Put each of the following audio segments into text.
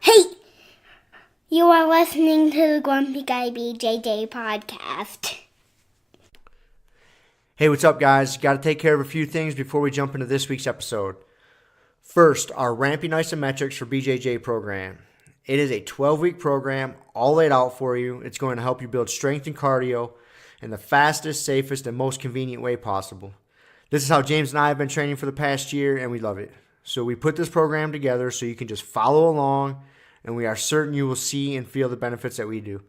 Hey! You are listening to the Grumpy Guy BJJ Podcast. Hey, what's up, guys? Got to take care of a few things before we jump into this week's episode. First, our Ramping Isometrics for BJJ program. It is a 12-week program, all laid out for you. It's going to help you build strength and cardio in the fastest, safest, and most convenient way possible. This is how James and I have been training for the past year, and we love it. So we put this program together so you can just follow along, and we are certain you will see and feel the benefits that we do.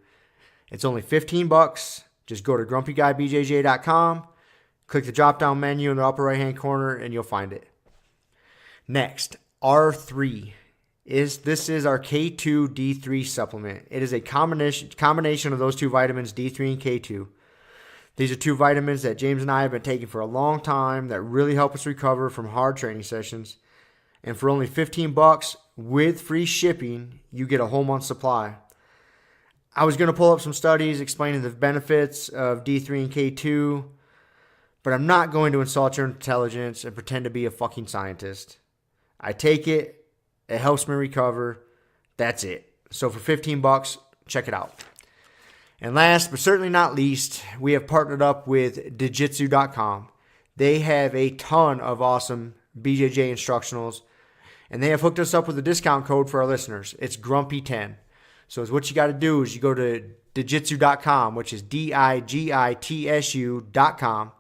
It's only $15. Just go to grumpyguybjj.com, click the drop-down menu in the upper right-hand corner, and you'll find it. Next, R3. This is our K2 D3 supplement. It is a combination of those two vitamins, D3 and K2. These are two vitamins that James and I have been taking for a long time that really help us recover from hard training sessions. And for only $15 with free shipping, you get a whole month supply. I was going to pull up some studies explaining the benefits of D3 and K2, but I'm not going to insult your intelligence and pretend to be a fucking scientist. I take it. It helps me recover. That's it. So for $15, check it out. And last but certainly not least, we have partnered up with Jiu-Jitsu.com. They have a ton of awesome BJJ instructionals, and they have hooked us up with a discount code for our listeners. It's Grumpy10. So what you got to do is you go to Jiu-Jitsu.com, which is DIGITSU.com.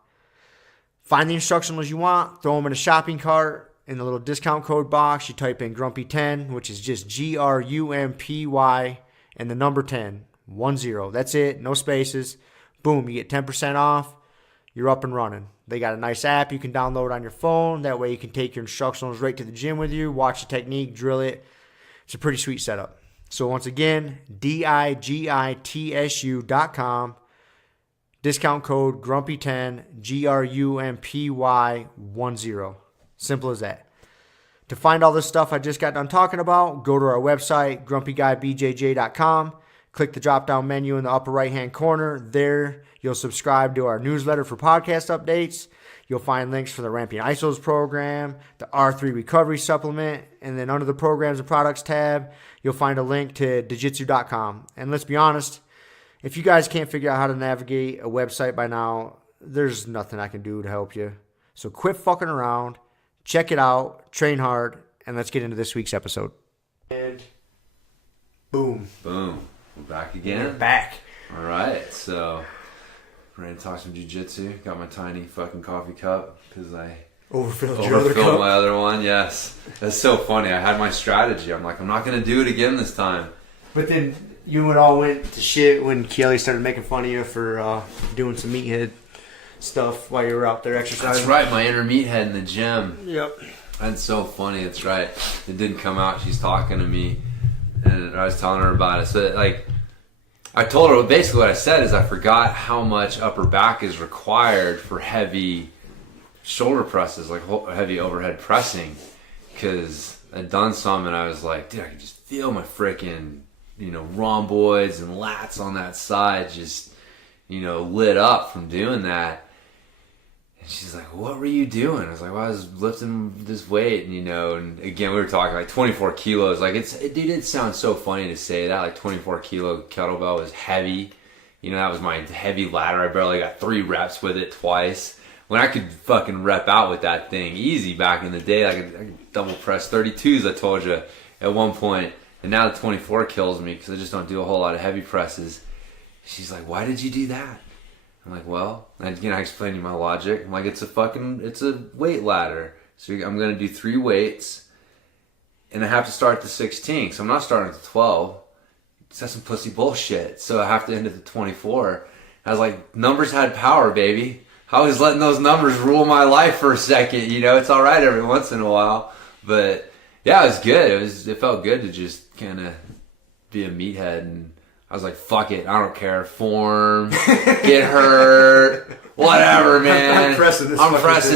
Find the instructionals you want, throw them in a shopping cart. In the little discount code box, you type in Grumpy10, which is just GRUMPY and the number 10, 10. That's it, no spaces. Boom, you get 10% off. You're up and running. They got a nice app you can download on your phone. That way you can take your instructionals right to the gym with you, watch the technique, drill it. It's a pretty sweet setup. So once again, DIGITSU.com. Discount code Grumpy10, GRUMPY10. Simple as that. To find all this stuff I just got done talking about, go to our website, grumpyguybjj.com. Click the drop-down menu in the upper right-hand corner. There, you'll subscribe to our newsletter for podcast updates. You'll find links for the Ramping Isos program, the R3 Recovery Supplement, and then under the Programs and Products tab, you'll find a link to Jiu-Jitsu.com. And let's be honest, if you guys can't figure out how to navigate a website by now, there's nothing I can do to help you. So quit fucking around, check it out, train hard, and let's get into this week's episode. And boom. Boom. We're back again. We're back. All right, so we're ready to talk some jiu-jitsu. Got my tiny fucking coffee cup because I Overfilled my other one. Yes, that's so funny. I had my strategy. I'm like, I'm not gonna do it again this time. But then you all went to shit when Kelly started making fun of you for doing some meathead stuff while you were out there exercising. That's right, my inner meathead in the gym. Yep. That's so funny. That's right. It didn't come out. She's talking to me, and I was telling her about it. So like, I told her basically what I said is I forgot how much upper back is required for heavy shoulder presses, like heavy overhead pressing, because I'd done some and I was like, dude, I could just feel my freaking, rhomboids and lats on that side just, lit up from doing that. And she's like, what were you doing? I was like, well, I was lifting this weight, and again, we were talking like 24 kilos. Like, it sounds so funny to say that, like 24 kilo kettlebell was heavy. That was my heavy ladder. I barely got 3 reps with it twice. When I could fucking rep out with that thing easy back in the day, I could double press 32s, I told you, at one point. And now the 24 kills me because I just don't do a whole lot of heavy presses. She's like, why did you do that? I'm like, well, I explained to you my logic. I'm like, it's a weight ladder. So I'm going to do 3 weights, and I have to start at the 16. So I'm not starting at the 12. That's some pussy bullshit. So I have to end at the 24. I was like, numbers had power, baby. I was letting those numbers rule my life for a second. It's all right every once in a while. But yeah, it was good. It felt good to just kind of be a meathead, and I was like, fuck it, I don't care. Form, get hurt, whatever, man. I'm pressing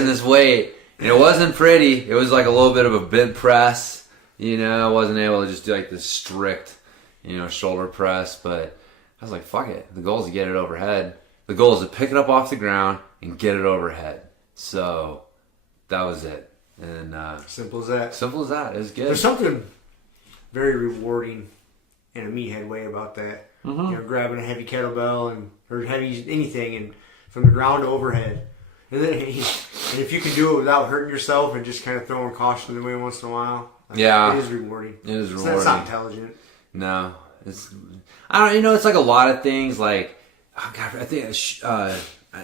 this weight. And it wasn't pretty. It was like a little bit of a bent press. I wasn't able to just do like this strict, shoulder press. But I was like, fuck it. The goal is to get it overhead. The goal is to pick it up off the ground and get it overhead. So that was it. And simple as that. Simple as that. It was good. There's something very rewarding in a meathead way about that. Mm-hmm. You know, grabbing a heavy kettlebell or heavy anything and from the ground to overhead. And if you can do it without hurting yourself and just kind of throwing caution away once in a while, yeah, it is rewarding. It is rewarding. It's not intelligent. No, I don't. You know, it's like a lot of things. Like, oh God, I think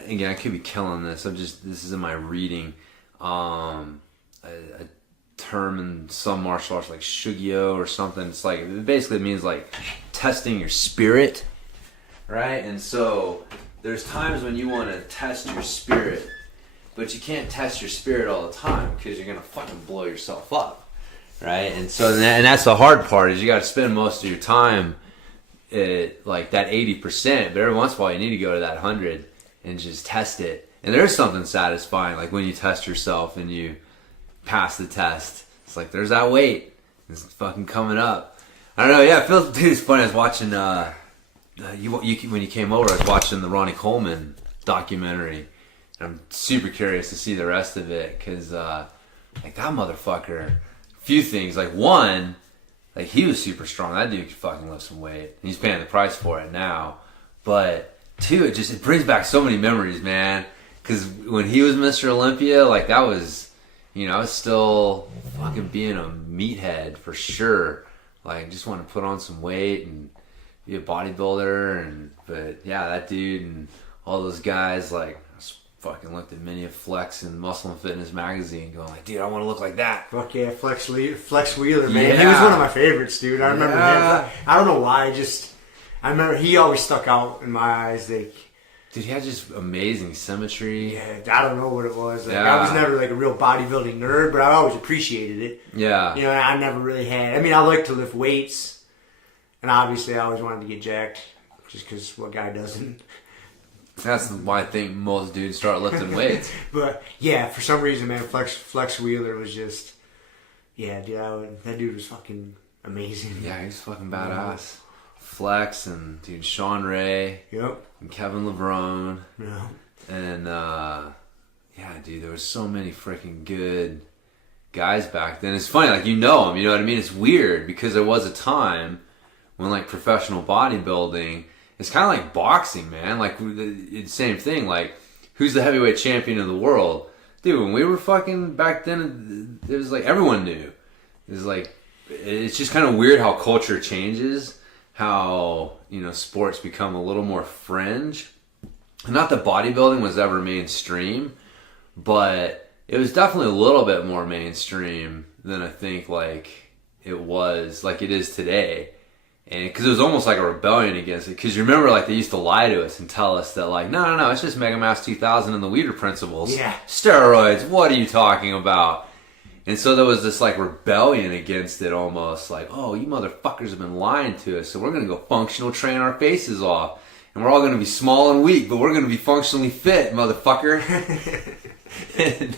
again, I could be killing this. This is in my reading. A term in some martial arts like shugyo or something. It's like it basically means like testing your spirit, right? And so there's times when you want to test your spirit, but you can't test your spirit all the time because you're gonna fucking blow yourself up, right? And so and that's the hard part is you got to spend most of your time at like that 80%, but every once in a while you need to go to that 100 and just test it. And there's something satisfying like when you test yourself and you pass the test. It's like there's that weight. It's fucking coming up. I don't know. Yeah, it feels. Dude, it's funny. I was watching. When you came over, I was watching the Ronnie Coleman documentary. And I'm super curious to see the rest of it because, like that motherfucker. A few things. Like one, like he was super strong. That dude could fucking lift some weight. And he's paying the price for it now. But two, it brings back so many memories, man. Because when he was Mr. Olympia, like that was. You know, I was still fucking being a meathead for sure. Like, just want to put on some weight and be a bodybuilder. But yeah, that dude and all those guys, like, I fucking looked at many of Flex and Muscle and Fitness magazine, going like, dude, I want to look like that. Fuck yeah, Flex Wheeler, man. Yeah. He was one of my favorites, dude. I remember him. I don't know why. I remember he always stuck out in my eyes. Like. Dude, he had just amazing symmetry. Yeah, I don't know what it was. Like, I was never like a real bodybuilding nerd, but I always appreciated it. Yeah. You know, I never really had. I mean, I like to lift weights, and obviously I always wanted to get jacked, just because what guy doesn't? That's why I think most dudes start lifting weights. But yeah, for some reason, man, Flex Wheeler was just, yeah, dude, that dude was fucking amazing. Yeah, he's fucking badass. Flex and dude Sean Ray. Yep. And Kevin LeBron. Yeah. And yeah, dude, there was so many freaking good guys back then. It's funny, like you know them, you know what I mean? It's weird because there was a time when like professional bodybuilding, it's kind of like boxing, man. Like it's the same thing. Like who's the heavyweight champion of the world? Dude, when we were fucking back then, it was like everyone knew. It was like it's just kind of weird how culture changes. How, you know, sports become a little more fringe. Not that bodybuilding was ever mainstream, but it was definitely a little bit more mainstream than I think like it was, like it is today. And because it was almost like a rebellion against it. Because you remember, like, they used to lie to us and tell us that, like, no, it's just Mega Mass 2000 and the Weider principles. Yeah. Steroids, what are you talking about? And so there was this like rebellion against it almost, like, oh, you motherfuckers have been lying to us, so we're going to go functional train our faces off. And we're all going to be small and weak, but we're going to be functionally fit, motherfucker. And,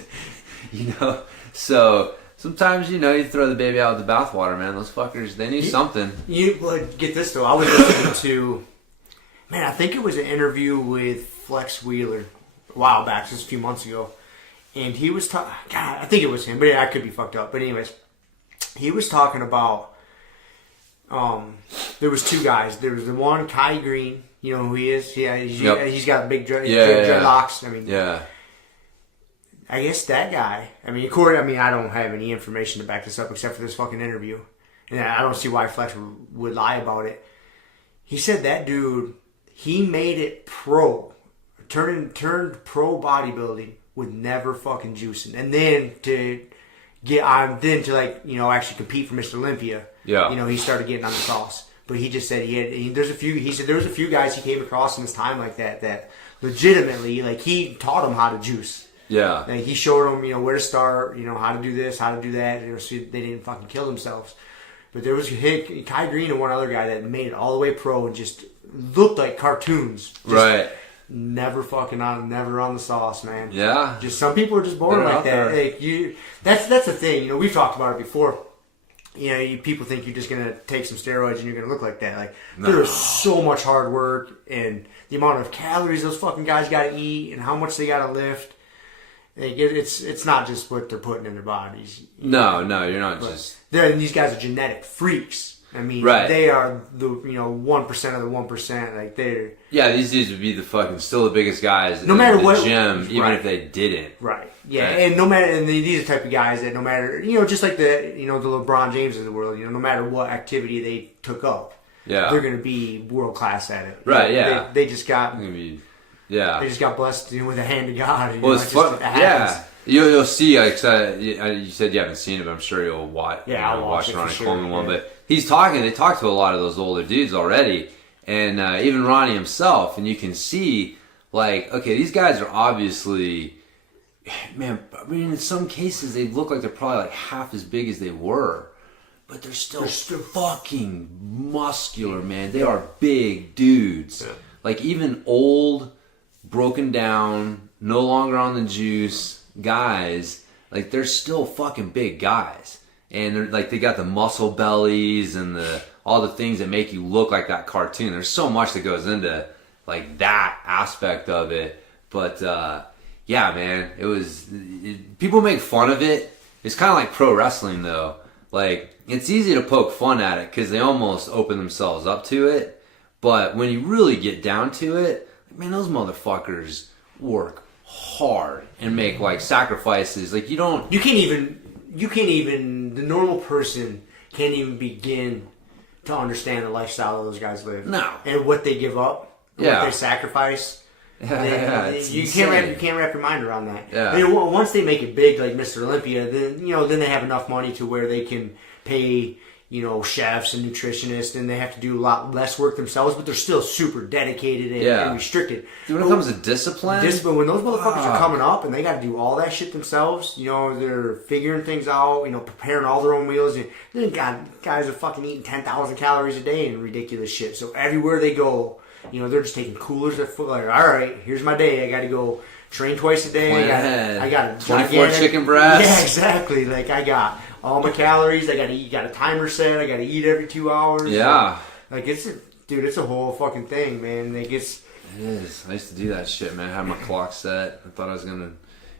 you know, so sometimes, you know, you throw the baby out with the bathwater, man. Those fuckers, they knew something. Get this, though. I was listening to, man, I think it was an interview with Flex Wheeler a while back, just a few months ago. And he was talking, God, I think it was him, but I could be fucked up. But anyways, he was talking about, there was two guys. There was the one, Kai Green, you know who he is? Yeah, he's got big dreadlocks. I mean, yeah. I guess that guy, I don't have any information to back this up except for this fucking interview. And I don't see why Flex would lie about it. He said that dude, he made it pro, turned pro bodybuilding with never fucking juicing, and then to get on, like, you know, actually compete for Mr. Olympia. Yeah, you know, he started getting on the sauce. But he just said there was a few guys he came across in his time like that legitimately, like, he taught them how to juice. Yeah, like he showed them, you know, where to start, you know, how to do this, how to do that, so they didn't fucking kill themselves. But there was Kai Green and one other guy that made it all the way pro and just looked like cartoons. Right. Never on the sauce, man. Yeah. Just some people are just born like that. Like, that's the thing. You know, we've talked about it before. You know, people think you're just gonna take some steroids and you're gonna look like that. Like, there is so much hard work and the amount of calories those fucking guys gotta eat and how much they gotta lift. It's not just what they're putting in their bodies. No, you're not just. These guys are genetic freaks. I mean, they are the 1% of the 1%. Like they're these dudes would be still the biggest guys no matter in the what gym, even if they didn't. Right. Yeah, right. And these are the type of guys that no matter just like the the LeBron James of the world, no matter what activity they took up, they're going to be world class at it. Right. Yeah. They just got. They just got blessed with the hand of God. Well, it's fun. Yeah. You'll see, like you said you haven't seen it, but I'm sure you'll watch. Yeah, I'll watch it for on sure. Coleman one. But they talk to a lot of those older dudes already, and even Ronnie himself, and you can see, like, okay, these guys are obviously, man. I mean, in some cases they look like they're probably like half as big as they were, but they're still fucking muscular, man. They are big dudes. Yeah. Like even old, broken down, no longer on the juice guys, like they're still fucking big guys, and they're like they got the muscle bellies and all the things that make you look like that cartoon. There's so much that goes into like that aspect of it, but yeah, man, people make fun of it. It's kind of like pro wrestling though. Like it's easy to poke fun at it because they almost open themselves up to it, but when you really get down to it, man, those motherfuckers work hard and make like sacrifices. Like the normal person can't even begin to understand the lifestyle those guys live. No. And what they give up, what they sacrifice. You can't wrap your mind around that. Yeah. I mean, once they make it big like Mr. Olympia, then they have enough money to where they can pay chefs and nutritionists, and they have to do a lot less work themselves, but they're still super dedicated and restricted. Dude, when it comes to discipline, when those motherfuckers are coming up and they got to do all that shit themselves, they're figuring things out, preparing all their own meals. And then guys are fucking eating 10,000 calories a day and ridiculous shit. So everywhere they go, they're just taking coolers. They're like, all right, here's my day. I got to go train twice a day. I got 24 chicken breasts. Yeah, exactly. Like I got all my calories. I gotta eat. Got a timer set. I gotta eat every 2 hours. Yeah. Like it's a whole fucking thing, man. Like it is. I used to do that shit, man. I had my clock set. I thought I was gonna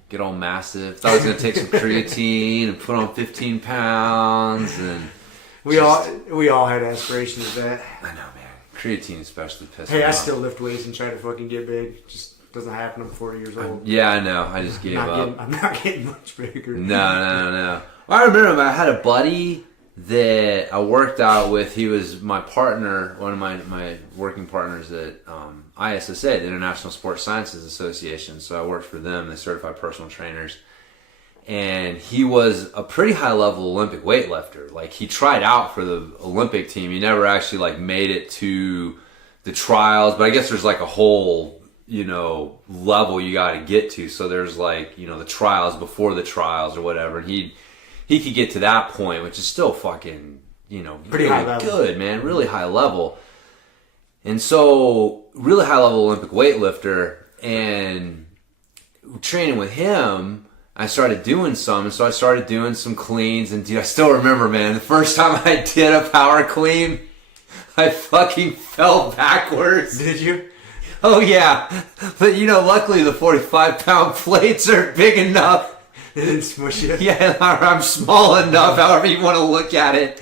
get all massive. Thought I was gonna take some creatine and put on 15 pounds. And we all had aspirations of that. I know, man. Creatine especially pissed me off. Hey, I off. still lift weights and try to fucking get big. Just doesn't happen. I'm 40 years old. Yeah, I know. I just gave up. I'm not getting much bigger. No. I remember I had a buddy that I worked out with. He was my partner, one of my working partners at ISSA, the International Sports Sciences Association. So I worked for them. They certify personal trainers. And he was a pretty high-level Olympic weightlifter. Like, he tried out for the Olympic team. He never actually, like, made it to the trials. But I guess there's, like, a whole level you got to get to. So there's like, the trials before the trials or whatever. And he could get to that point, which is still fucking, pretty high level. Good, man. Really high level. And so really high level Olympic weightlifter, and training with him, I started doing some. And so I started doing some cleans, and dude, I still remember, man, the first time I did a power clean, I fucking fell backwards. Did you? Oh, yeah. But, luckily the 45-pound plates are big enough. It didn't smush you. Yeah, I'm small enough, however you want to look at it.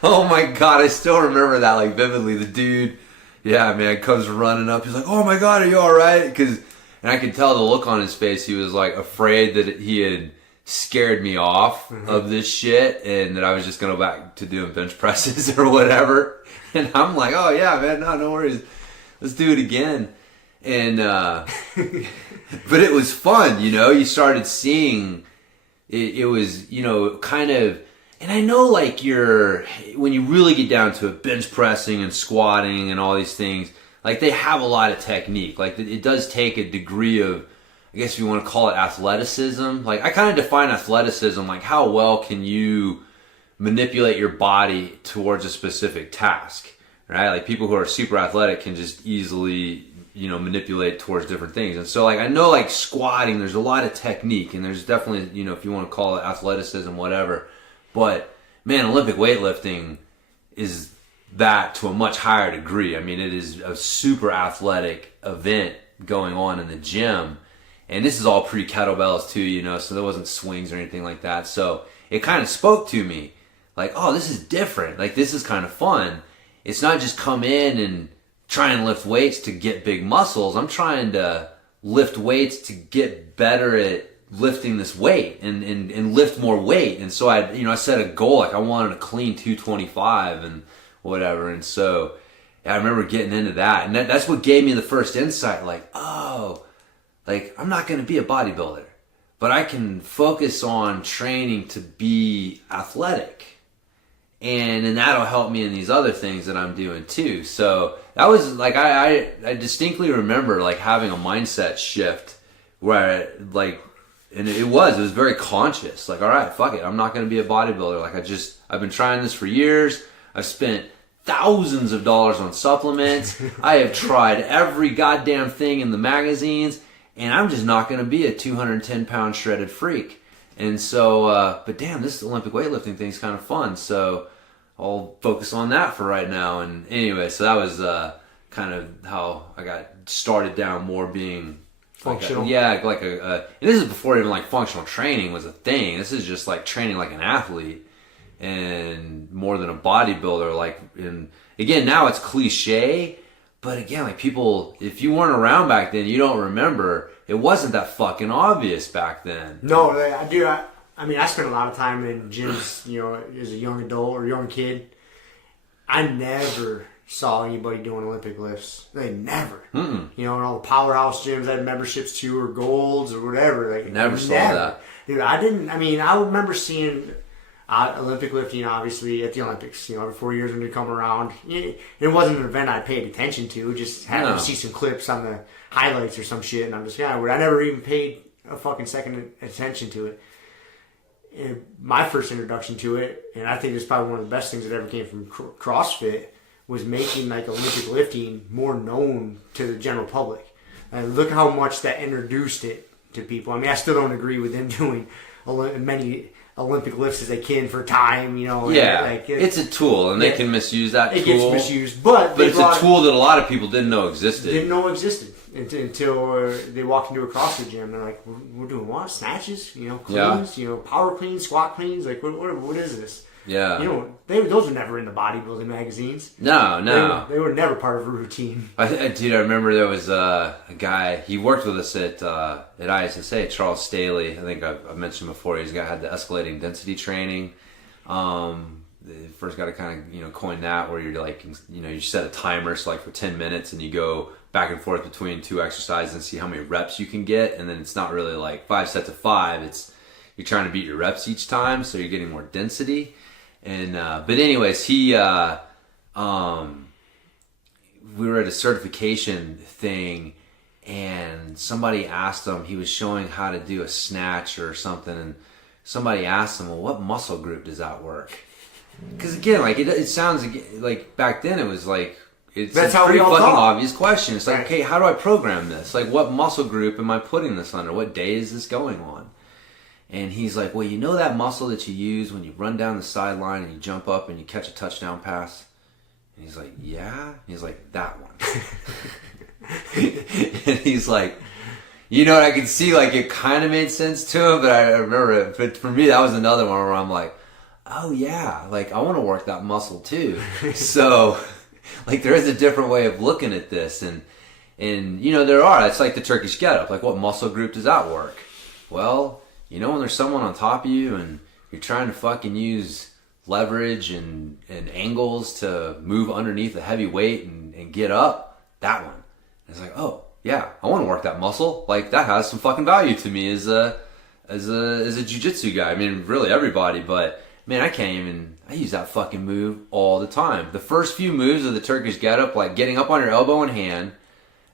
Oh, my God. I still remember that, like, vividly. The dude, yeah, man, comes running up. He's like, oh, my God, are you all right? And I could tell the look on his face. He was, like, afraid that he had scared me off of this shit and that I was just going to go back to doing bench presses or whatever. And I'm like, oh, yeah, man, no worries. Let's do it again. And, but it was fun, you started seeing, it was, kind of, and I know like when you really get down to it, bench pressing and squatting and all these things, like they have a lot of technique. Like it does take a degree of, I guess if you want to call it athleticism. Like I kind of define athleticism, like how well can you manipulate your body towards a specific task. Right? Like people who are super athletic can just easily, manipulate towards different things. And so like, I know like squatting, there's a lot of technique and there's definitely, if you want to call it athleticism, whatever. But man, Olympic weightlifting is that to a much higher degree. I mean, it is a super athletic event going on in the gym. And this is all pre-kettlebells too, you know, so there wasn't swings or anything like that. So it kind of spoke to me like, oh, this is different. Like, this is kind of fun. It's not just come in and try and lift weights to get big muscles. I'm trying to lift weights to get better at lifting this weight and lift more weight. And so I set a goal, like I wanted a clean 225 and whatever. And so I remember getting into that. And that's what gave me the first insight, like, oh, like, I'm not going to be a bodybuilder, but I can focus on training to be athletic. And that'll help me in these other things that I'm doing too. So that was like, I distinctly remember like having a mindset shift where and it was very conscious. Like, all right, fuck it. I'm not going to be a bodybuilder. Like, I've been trying this for years. I've spent thousands of dollars on supplements. I have tried every goddamn thing in the magazines, and I'm just not going to be a 210-pound shredded freak. And so, but damn, this Olympic weightlifting thing's kind of fun. So I'll focus on that for right now. And anyway, so that was kind of how I got started down more being functional. And this is before even like functional training was a thing. This is just like training like an athlete and more than a bodybuilder. Like, and again, now it's cliche, but again, like people, if you weren't around back then, you don't remember. It wasn't that fucking obvious back then. No, I do. I mean, I spent a lot of time in gyms, you know, as a young adult or young kid. I never saw anybody doing Olympic lifts. They never. Mm-mm. You know, in all the powerhouse gyms I had memberships to, or golds or whatever. Like, never saw that. Dude, I didn't. I mean, I remember seeing Olympic lifting, obviously, at the Olympics. You know, every 4 years when they come around. It wasn't an event I paid attention to. Just happened to see some clips on the highlights or some shit, and I'm just, I never even paid a fucking second attention to it. And my first introduction to it, and I think it's probably one of the best things that ever came from CrossFit, was making like Olympic lifting more known to the general public. And look how much that introduced it to people. I mean, I still don't agree with them doing many Olympic lifts as they can for time, you know. Yeah, like it's a tool, and they can misuse that tool. It gets misused, but it's a tool that a lot of people didn't know existed. Until they walked into a CrossFit gym. They're like, we're doing what? Snatches? You know, cleans? You know, power cleans, squat cleans? Like, what is this? Yeah. You know, those were never in the bodybuilding magazines. No. They were never part of a routine. Dude, I remember there was a guy, he worked with us at ISSA, Charles Staley. I think I've mentioned before, he's had the escalating density training. First got to kind of, coin that, where you're like, you set a timer, so like for 10 minutes, and you go back and forth between two exercises and see how many reps you can get. And then it's not really like 5 sets of 5. You're trying to beat your reps each time, so you're getting more density. And but anyways, we were at a certification thing, and somebody asked him, he was showing how to do a snatch or something, and somebody asked him, well, what muscle group does that work? Because again, like it sounds like back then it was like, that's a pretty fucking obvious question. It's like, okay, how do I program this? Like, what muscle group am I putting this under? What day is this going on? And he's like, well, you know that muscle that you use when you run down the sideline and you jump up and you catch a touchdown pass? And he's like, yeah? He's like, that one. And he's like, I could see like it kind of made sense to him, but I remember it. But for me, that was another one where I'm like, oh yeah, like I want to work that muscle too. So like there is a different way of looking at this. And there are. It's like the Turkish get-up. Like what muscle group does that work? Well, when there's someone on top of you and you're trying to fucking use leverage and angles to move underneath a heavy weight and get up, that one. And it's like, oh, yeah, I want to work that muscle. Like, that has some fucking value to me as a jiu-jitsu guy. I mean, really everybody, but, man, I use that fucking move all the time. The first few moves of the Turkish get-up, like getting up on your elbow and hand,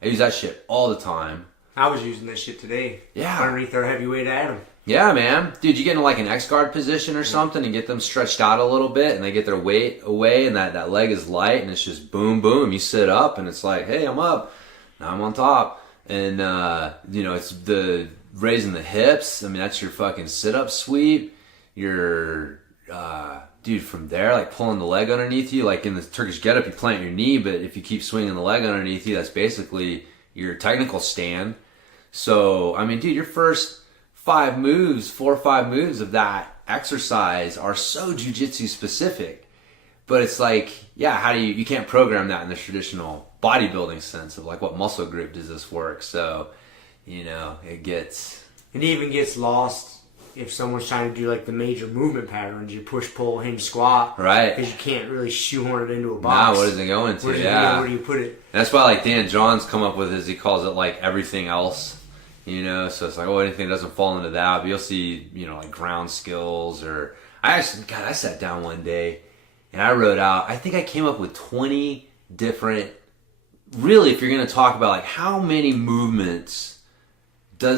I use that shit all the time. I was using that shit today. Yeah. Underneath our heavyweight Adam. Yeah, man. Dude, you get in like an X-guard position or something and get them stretched out a little bit and they get their weight away and that leg is light and it's just boom, boom. You sit up and it's like, hey, I'm up. Now I'm on top. And, it's the raising the hips. I mean, that's your fucking sit-up sweep. Your, dude, from there, like pulling the leg underneath you. Like in the Turkish get-up, you plant your knee, but if you keep swinging the leg underneath you, that's basically your technical stand. So, I mean, dude, your first 4 or 5 moves of that exercise are so jiu-jitsu specific. But it's like, yeah, how do you can't program that in the traditional bodybuilding sense of like what muscle group does this work? So, it even gets lost if someone's trying to do like the major movement patterns, you push, pull, hinge, squat. Right. Because you can't really shoehorn it into a box. Nah, what is it going to? Where do you put it? That's why like Dan John's come up with he calls it like everything else. So it's like, anything that doesn't fall into that. But you'll see, like ground skills or... I sat down one day and I wrote out, I think I came up with 20 different... Really, if you're going to talk about like how many movements do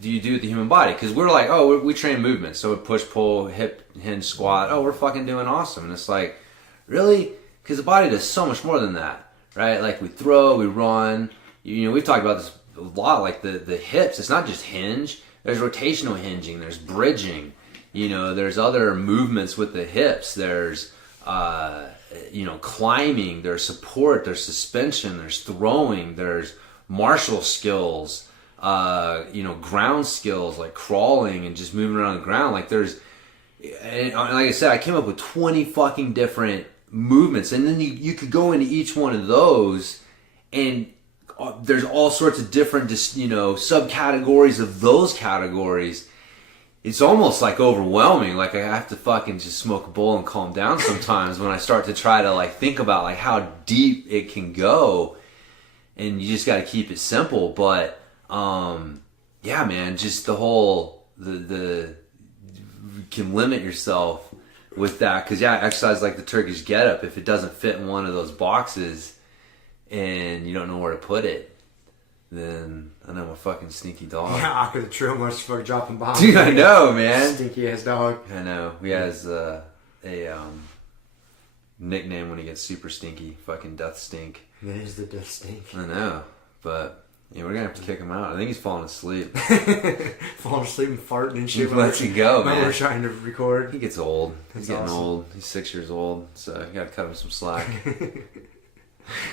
you do with the human body? Because we're like, we train movement. So push, pull, hip, hinge, squat. We're fucking doing awesome. And it's like, really? Because the body does so much more than that, right? Like we throw, we run. We've talked about this a lot, like the hips. It's not just hinge. There's rotational hinging. There's bridging. There's other movements with the hips. There's, climbing. There's support. There's suspension. There's throwing. There's martial skills. Ground skills like crawling and just moving around the ground. Like like I said, I came up with 20 fucking different movements, and then you could go into each one of those, and there's all sorts of different, subcategories of those categories. It's almost like overwhelming. Like I have to fucking just smoke a bowl and calm down sometimes when I start to try to like think about like how deep it can go, and you just got to keep it simple, but. Yeah, man, just the whole, you can limit yourself with that. Cause exercise like the Turkish get-up, if it doesn't fit in one of those boxes and you don't know where to put it, then I know I'm a fucking sneaky dog. Yeah, Aqua the Trail March fucking dropping bombs. Dude, I know, man. Stinky ass dog. I know. He has a nickname when he gets super stinky, fucking Death Stink. That is the Death Stink. I know, but... we're going to have to kick him out. I think he's falling asleep. Falling asleep and farting and shit. Let's go, man. We're trying to record. He gets old. He's getting awesome. old. He's 6 years old, so you got to cut him some slack.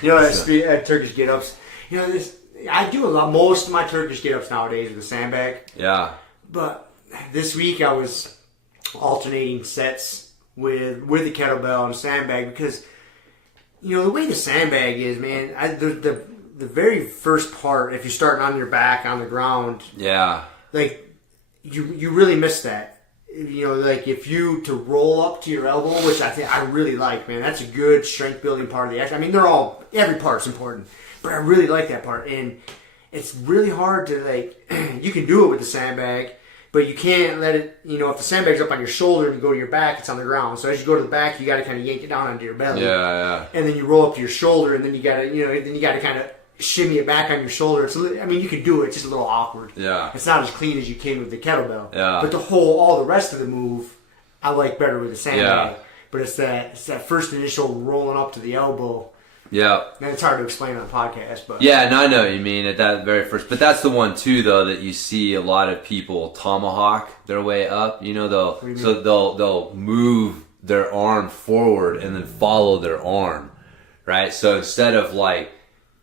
At Turkish get-ups, I do most of my Turkish get-ups nowadays with a sandbag. Yeah. But this week I was alternating sets with the kettlebell and sandbag because, the way the sandbag is, man, the very first part, if you're starting on your back on the ground, like you really miss that. Like if you to roll up to your elbow, which I really like, man. That's a good strength building part of the action. I mean, every part's important, but I really like that part, and it's really hard to you can do it with the sandbag, but you can't let it. If the sandbag's up on your shoulder and you go to your back, it's on the ground. So as you go to the back, you got to kind of yank it down onto your belly. Yeah. And then you roll up to your shoulder, and then you got to kind of shimmy it back on your shoulder. You can do it. It's just a little awkward. Yeah. It's not as clean as you can with the kettlebell. Yeah. But all the rest of the move, I like better with the sandbag. Yeah. But it's that first initial rolling up to the elbow. Yeah. And it's hard to explain on a podcast, but yeah, no, I know what you mean at that very first. But that's the one too, though, that you see a lot of people tomahawk their way up. They'll move their arm forward and then follow their arm, right? So instead of like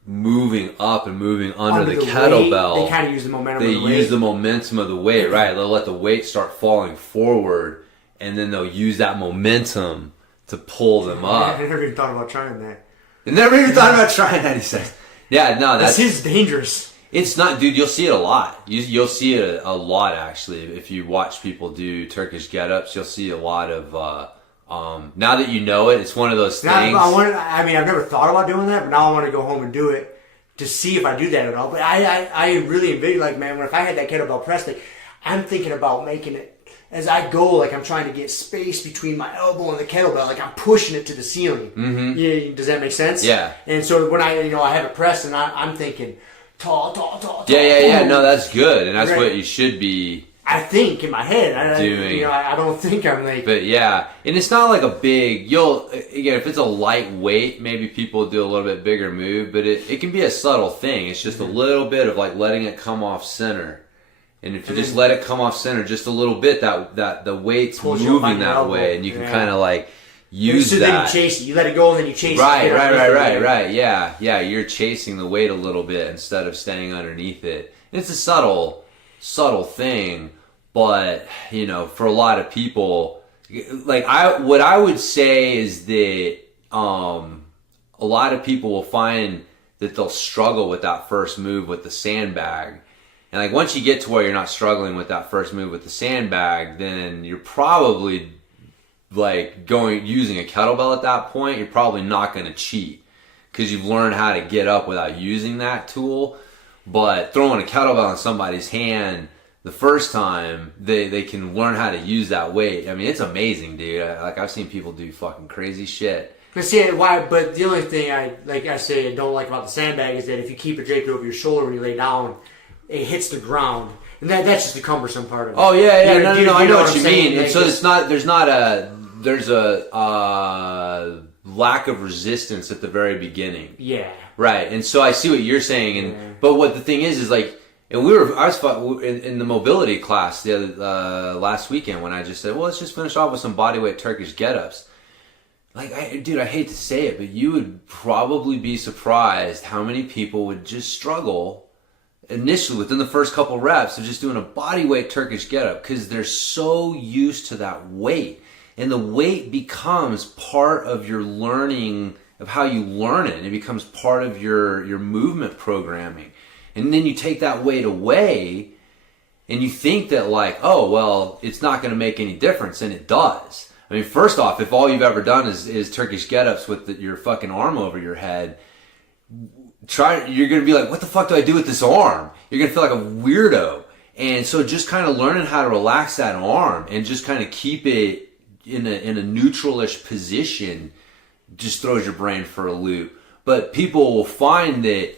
moving up and moving under the kettlebell, weight, they kind of use the momentum. They of the weight. use the momentum of the weight, right? They'll let the weight start falling forward, and then they'll use that momentum to pull them up. I never even thought about trying that. I never even thought about trying that. He said, "Yeah, no, that seems dangerous." It's not, dude. You'll see it a lot. You'll see it a lot actually. If you watch people do Turkish get-ups, you'll see a lot of. Now that you know it, it's one of those things. I've never thought about doing that, but now I want to go home and do it to see if I do that at all. But I really envision, if I had that kettlebell press, I'm thinking about making it as I go, I'm trying to get space between my elbow and the kettlebell, I'm pushing it to the ceiling. Mm-hmm. Yeah, does that make sense? Yeah. And so when I have it pressed, and I'm thinking tall. Yeah. No, that's good, and that's what you should be. I think in my head, doing. I don't think I'm But yeah, and it's not like a big. If it's a lightweight, maybe people do a little bit bigger move, but it can be a subtle thing. It's just a little bit of letting it come off center, and if you just let it come off center just a little bit, that the weight's moving that way, and you can kind of use that. Then you chase it. You let it go, and then you chase it. Right. Yeah. You're chasing the weight a little bit instead of staying underneath it. It's a subtle thing, but for a lot of people, what I would say is that a lot of people will find that they'll struggle with that first move with the sandbag. And once you get to where you're not struggling with that first move with the sandbag, then you're probably using a kettlebell at that point. You're probably not going to cheat because you've learned how to get up without using that tool. But throwing a kettlebell in somebody's hand the first time, they can learn how to use that weight. I mean, it's amazing, dude. I've seen people do fucking crazy shit. But the only thing I don't like about the sandbag is that if you keep it draped over your shoulder when you lay down, it hits the ground, and that's just the cumbersome part of it. Oh yeah, I know what you mean. And so there's a lack of resistance at the very beginning. Yeah. Right, and so I see what you're saying, but what the thing is and I was in the mobility class the other last weekend when I just said, well, let's just finish off with some bodyweight Turkish get-ups. I hate to say it, but you would probably be surprised how many people would just struggle initially within the first couple reps of just doing a bodyweight Turkish get-up because they're so used to that weight. And the weight becomes part of your learning of how you learn it. It becomes part of your movement programming. And then you take that weight away and you think that it's not going to make any difference. And it does. I mean, first off, if all you've ever done is Turkish get-ups with your fucking arm over your head, you're going to be like, what the fuck do I do with this arm? You're going to feel like a weirdo. And so just kind of learning how to relax that arm and just kind of keep it in a neutral-ish position just throws your brain for a loop. But people will find that,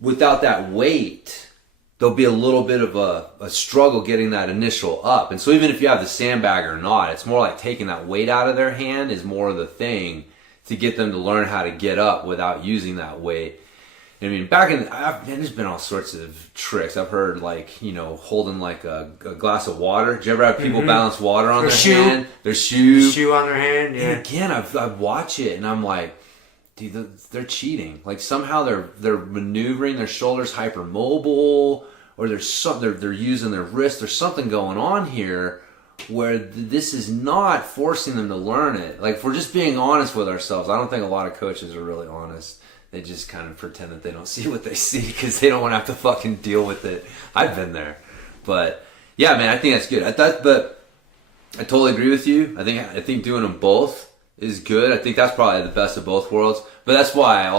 without that weight, there'll be a little bit of a struggle getting that initial up. And so even if you have the sandbag or not, it's more like taking that weight out of their hand is more of the thing to get them to learn how to get up without using that weight. I mean, there's been all sorts of tricks. I've heard holding a glass of water. Did you ever have people balance water on their hand? Their shoe. The shoe on their hand, yeah. And again, I watch it and I'm like, dude, they're cheating. Somehow they're maneuvering their shoulders hypermobile, or they're using their wrist. There's something going on here where this is not forcing them to learn it. If we're just being honest with ourselves, I don't think a lot of coaches are really honest. They just kind of pretend that they don't see what they see because they don't want to have to fucking deal with it. I've been there. But yeah, man, I think that's good. But I totally agree with you. I think doing them both is good. I think that's probably the best of both worlds. But that's why I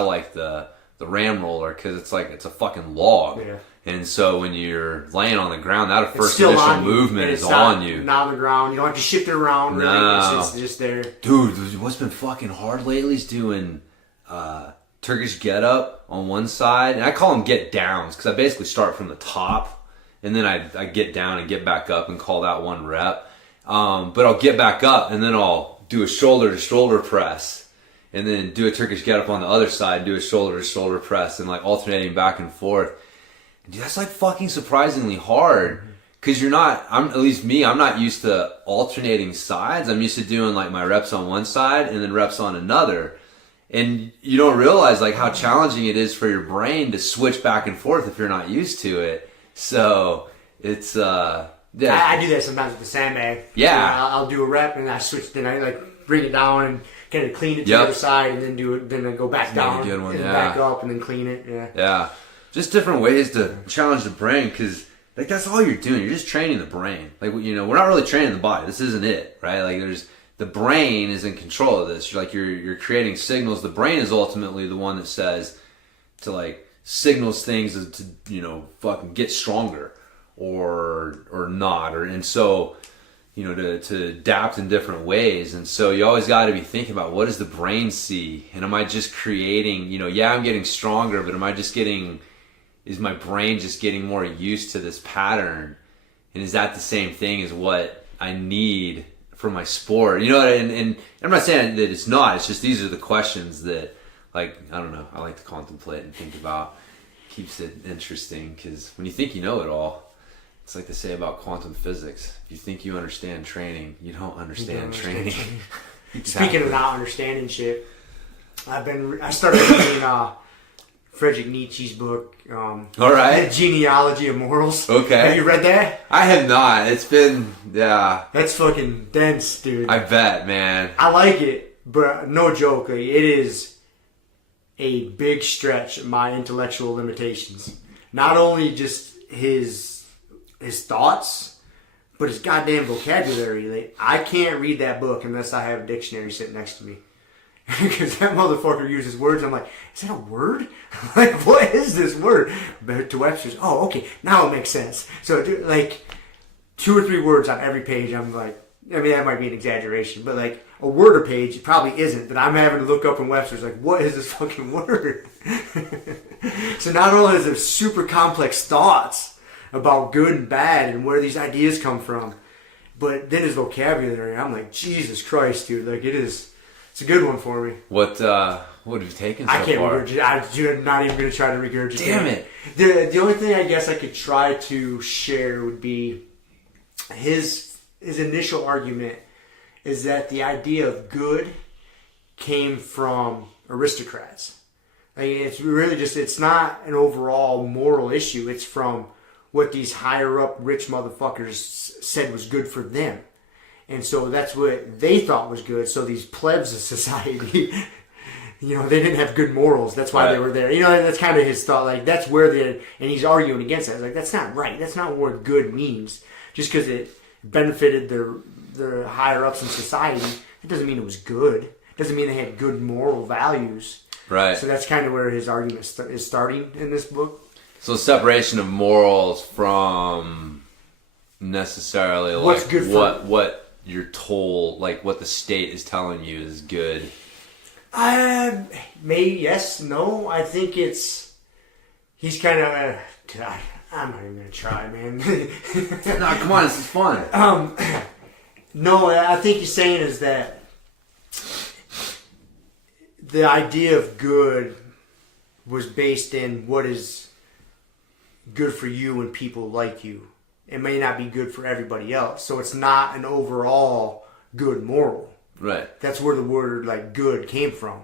like the ram roller because it's a fucking log. Yeah. And so when you're laying on the ground, that first initial movement is on you. Not on the ground. You don't have to shift it around. Really. No. It's just there. Dude, what's been fucking hard lately is doing Turkish get up on one side. And I call them get downs because I basically start from the top. And then I get down and get back up and call that one rep. But I'll get back up and then I'll do a shoulder to shoulder press. And then do a Turkish get up on the other side, do a shoulder to shoulder press and alternating back and forth. Dude, that's fucking surprisingly hard because I'm not used to alternating sides. I'm used to doing my reps on one side and then reps on another. And you don't realize how challenging it is for your brain to switch back and forth if you're not used to it. So it's, I do that sometimes with the sandbag. Yeah. So I'll do a rep and I switch, then I bring it down and kind of clean it to the other side and then I go back down and back up and then clean it. Yeah. Yeah. Just different ways to challenge the brain because that's all you're doing. You're just training the brain. We're not really training the body. This isn't it, right? The brain is in control of this. You're creating signals. The brain is ultimately the one that says to signals things to fucking get stronger or not and so to adapt in different ways. And so you always got to be thinking about what does the brain see, and am I just creating? I'm getting stronger, but is my brain just getting more used to this pattern? And is that the same thing as what I need for my sport? And I'm not saying that it's not. It's just these are the questions that, I don't know, I like to contemplate and think about. Keeps it interesting because when you think you know it all, it's like they say about quantum physics. If you think you understand training, you don't understand training. Exactly. Speaking of not understanding shit, I started reading Friedrich Nietzsche's book. All right. Genealogy of Morals. Okay. Have you read that? I have not. It's been, yeah. That's fucking dense, dude. I bet, man. I like it, but no joke. Like, it is a big stretch of my intellectual limitations. Not only just his thoughts, but his goddamn vocabulary. Like, I can't read that book unless I have a dictionary sitting next to me. Because that motherfucker uses words. I'm like, is that a word? Like, what is this word? But to Webster's, oh, okay, now it makes sense. So, like, 2 or 3 words on every page, I'm like, I mean, that might be an exaggeration, but like, a word a page, it probably isn't. That I'm having to look up in Webster's, like, what is this fucking word? So not only is there super complex thoughts about good and bad and where these ideas come from, but then his vocabulary, I'm like, Jesus Christ, dude, like, it's a good one for me. What have you taken so far? I can't regurgitate. I'm not even going to try to regurgitate. Damn it. The only thing I guess I could try to share would be his initial argument is that the idea of good came from aristocrats. Like, it's really just, it's not an overall moral issue. It's from what these higher up rich motherfuckers said was good for them. And so that's what they thought was good. So these plebs of society, you know, they didn't have good morals. That's why they were there. You know, that's kind of his thought. Like, that's where and he's arguing against that. Like, that's not right. That's not what good means. Just because it benefited the higher ups in society, it doesn't mean it was good. It doesn't mean they had good moral values. Right. So that's kind of where his argument is starting in this book. So separation of morals from necessarily like what's good for what you're told, like what the state is telling you is good. Maybe yes, no. I think he's kind of. I'm not even gonna try, man. No, come on, this is fun. No, I think he's saying is that the idea of good was based in what is good for you and people like you. It may not be good for everybody else. So it's not an overall good moral. Right. That's where the word like good came from.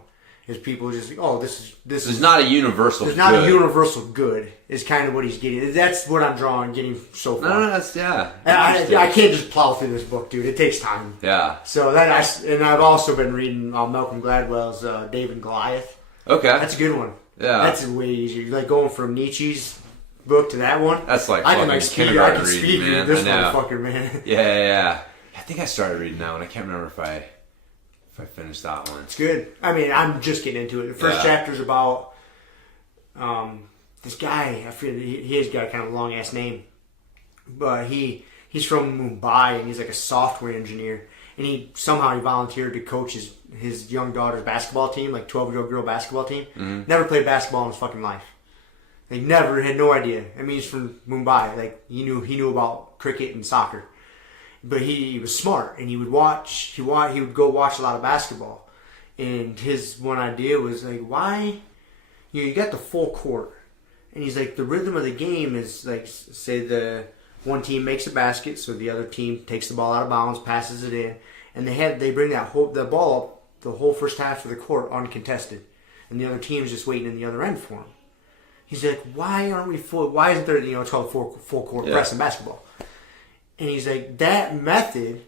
Is people just like, oh, this is not a universal good. There's not a universal good is kind of what he's getting. That's what I'm getting so far. No, that's, yeah. I can't just plow through this book, dude. It takes time. Yeah. So I've also been reading Malcolm Gladwell's David and Goliath. Okay. That's a good one. Yeah. That's way easier. Like going from Nietzsche's book to that one. That's like I fucking can kindergarten speed reading, man. read this I know. motherfucker, man. Yeah. I think I started reading that one. I can't remember if I finished that one. It's good. I mean, I'm just getting into it. The first chapter's about this guy. I feel he has got a kind of long ass name, but he's from Mumbai and he's like a software engineer. And he volunteered to coach his young daughter's basketball team, like 12-year-old girl basketball team. Mm-hmm. Never played basketball in his fucking life. Like never, had no idea. I mean, he's from Mumbai. Like he knew about cricket and soccer. But he was smart, and he would go watch a lot of basketball. And his one idea was like, why, you got the full court. And he's like, the rhythm of the game is like, say the one team makes a basket, so the other team takes the ball out of bounds, passes it in, and they bring the ball up the whole first half of the court uncontested. And the other team's just waiting in the other end for him. He's like, why isn't there, it's called full court press in basketball. And he's like, that method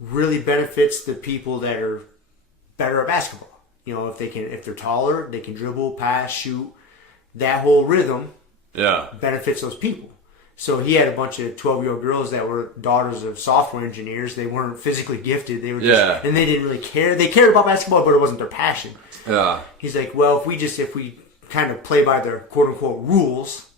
really benefits the people that are better at basketball. If they're taller, they can dribble, pass, shoot. That whole rhythm benefits those people. So he had a bunch of 12-year-old girls that were daughters of software engineers. They weren't physically gifted. They were and they didn't really care. They cared about basketball, but it wasn't their passion. Yeah. He's like, well, if we kind of play by their quote-unquote rules,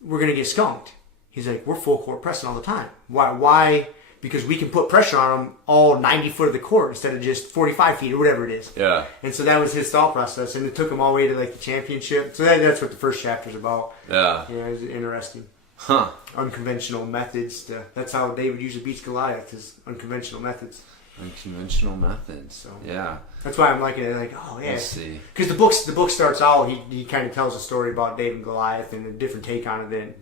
we're going to get skunked. He's like, we're full court pressing all the time. Why? Because we can put pressure on them all 90 foot of the court instead of just 45 feet or whatever it is. Yeah. And so that was his thought process, and it took him all the way to like the championship. So that's what the first chapter's about. Yeah. Yeah, it was interesting. Huh. Unconventional methods. That's how David usually beats Goliath, is unconventional methods. Unconventional methods. So yeah. That's why I'm liking it. Like, oh yeah. Let's see. Because the book starts out. He kind of tells a story about David and Goliath and a different take on it than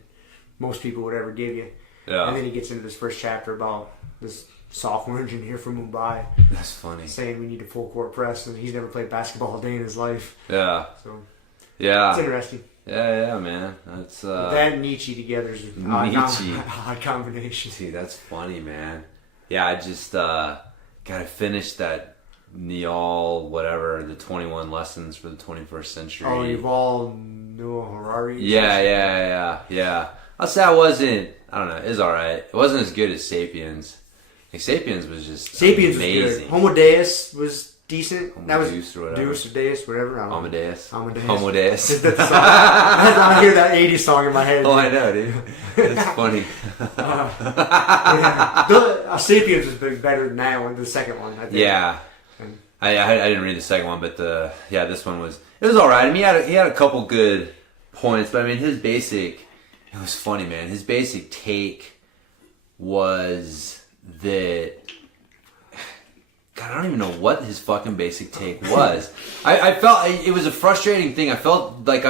most people would ever give you. Yeah. And then he gets into this first chapter about this software engineer from Mumbai. That's funny. Saying we need a full court press, and he's never played basketball a day in his life. Yeah. So Yeah. It's interesting. Yeah, man. That's that and Nietzsche together is an odd combination. See, that's funny, man. Yeah, I just gotta finish that Neal, whatever, the 21 lessons for the 21st century. Oh, Yuval Noah Harari. Yeah. I'll say I don't know, it was alright. It wasn't as good as Sapiens. Like, Sapiens was just amazing. Was good. Homo Deus was decent. Homo Deus or whatever. Deus or Deus, whatever. Amadeus. Homo Deus. That's the song. I hear that 80s song in my head. Oh, I know, dude. It's funny. Sapiens was better than that one, the second one, I think. Yeah. I didn't read the second one, but this one was alright. I mean, he had a couple good points, but I mean, it was funny, man. His basic take was that, God, I don't even know what his fucking basic take was. I felt it was a frustrating thing. I felt like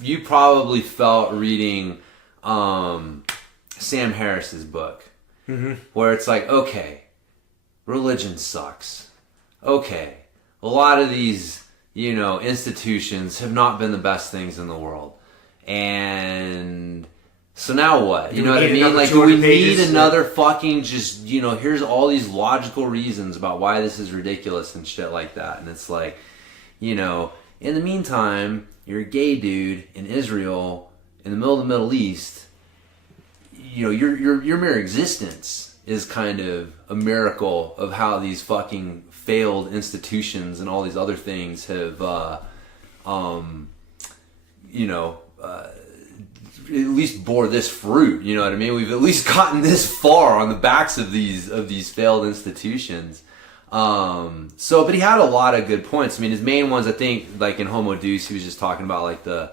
you probably felt reading Sam Harris's book, where it's like, okay, religion sucks. Okay, a lot of these, institutions have not been the best things in the world. And so now what? You know what I mean? Like, do we need another fucking just, here's all these logical reasons about why this is ridiculous and shit like that. And it's like, in the meantime, you're a gay dude in Israel, in the middle of the Middle East. Your mere existence is kind of a miracle of how these fucking failed institutions and all these other things have, at least bore this fruit. You know what I mean? We've at least gotten this far on the backs of these failed institutions. But he had a lot of good points. I mean, his main ones, I think, like in Homo Deus, he was just talking about like the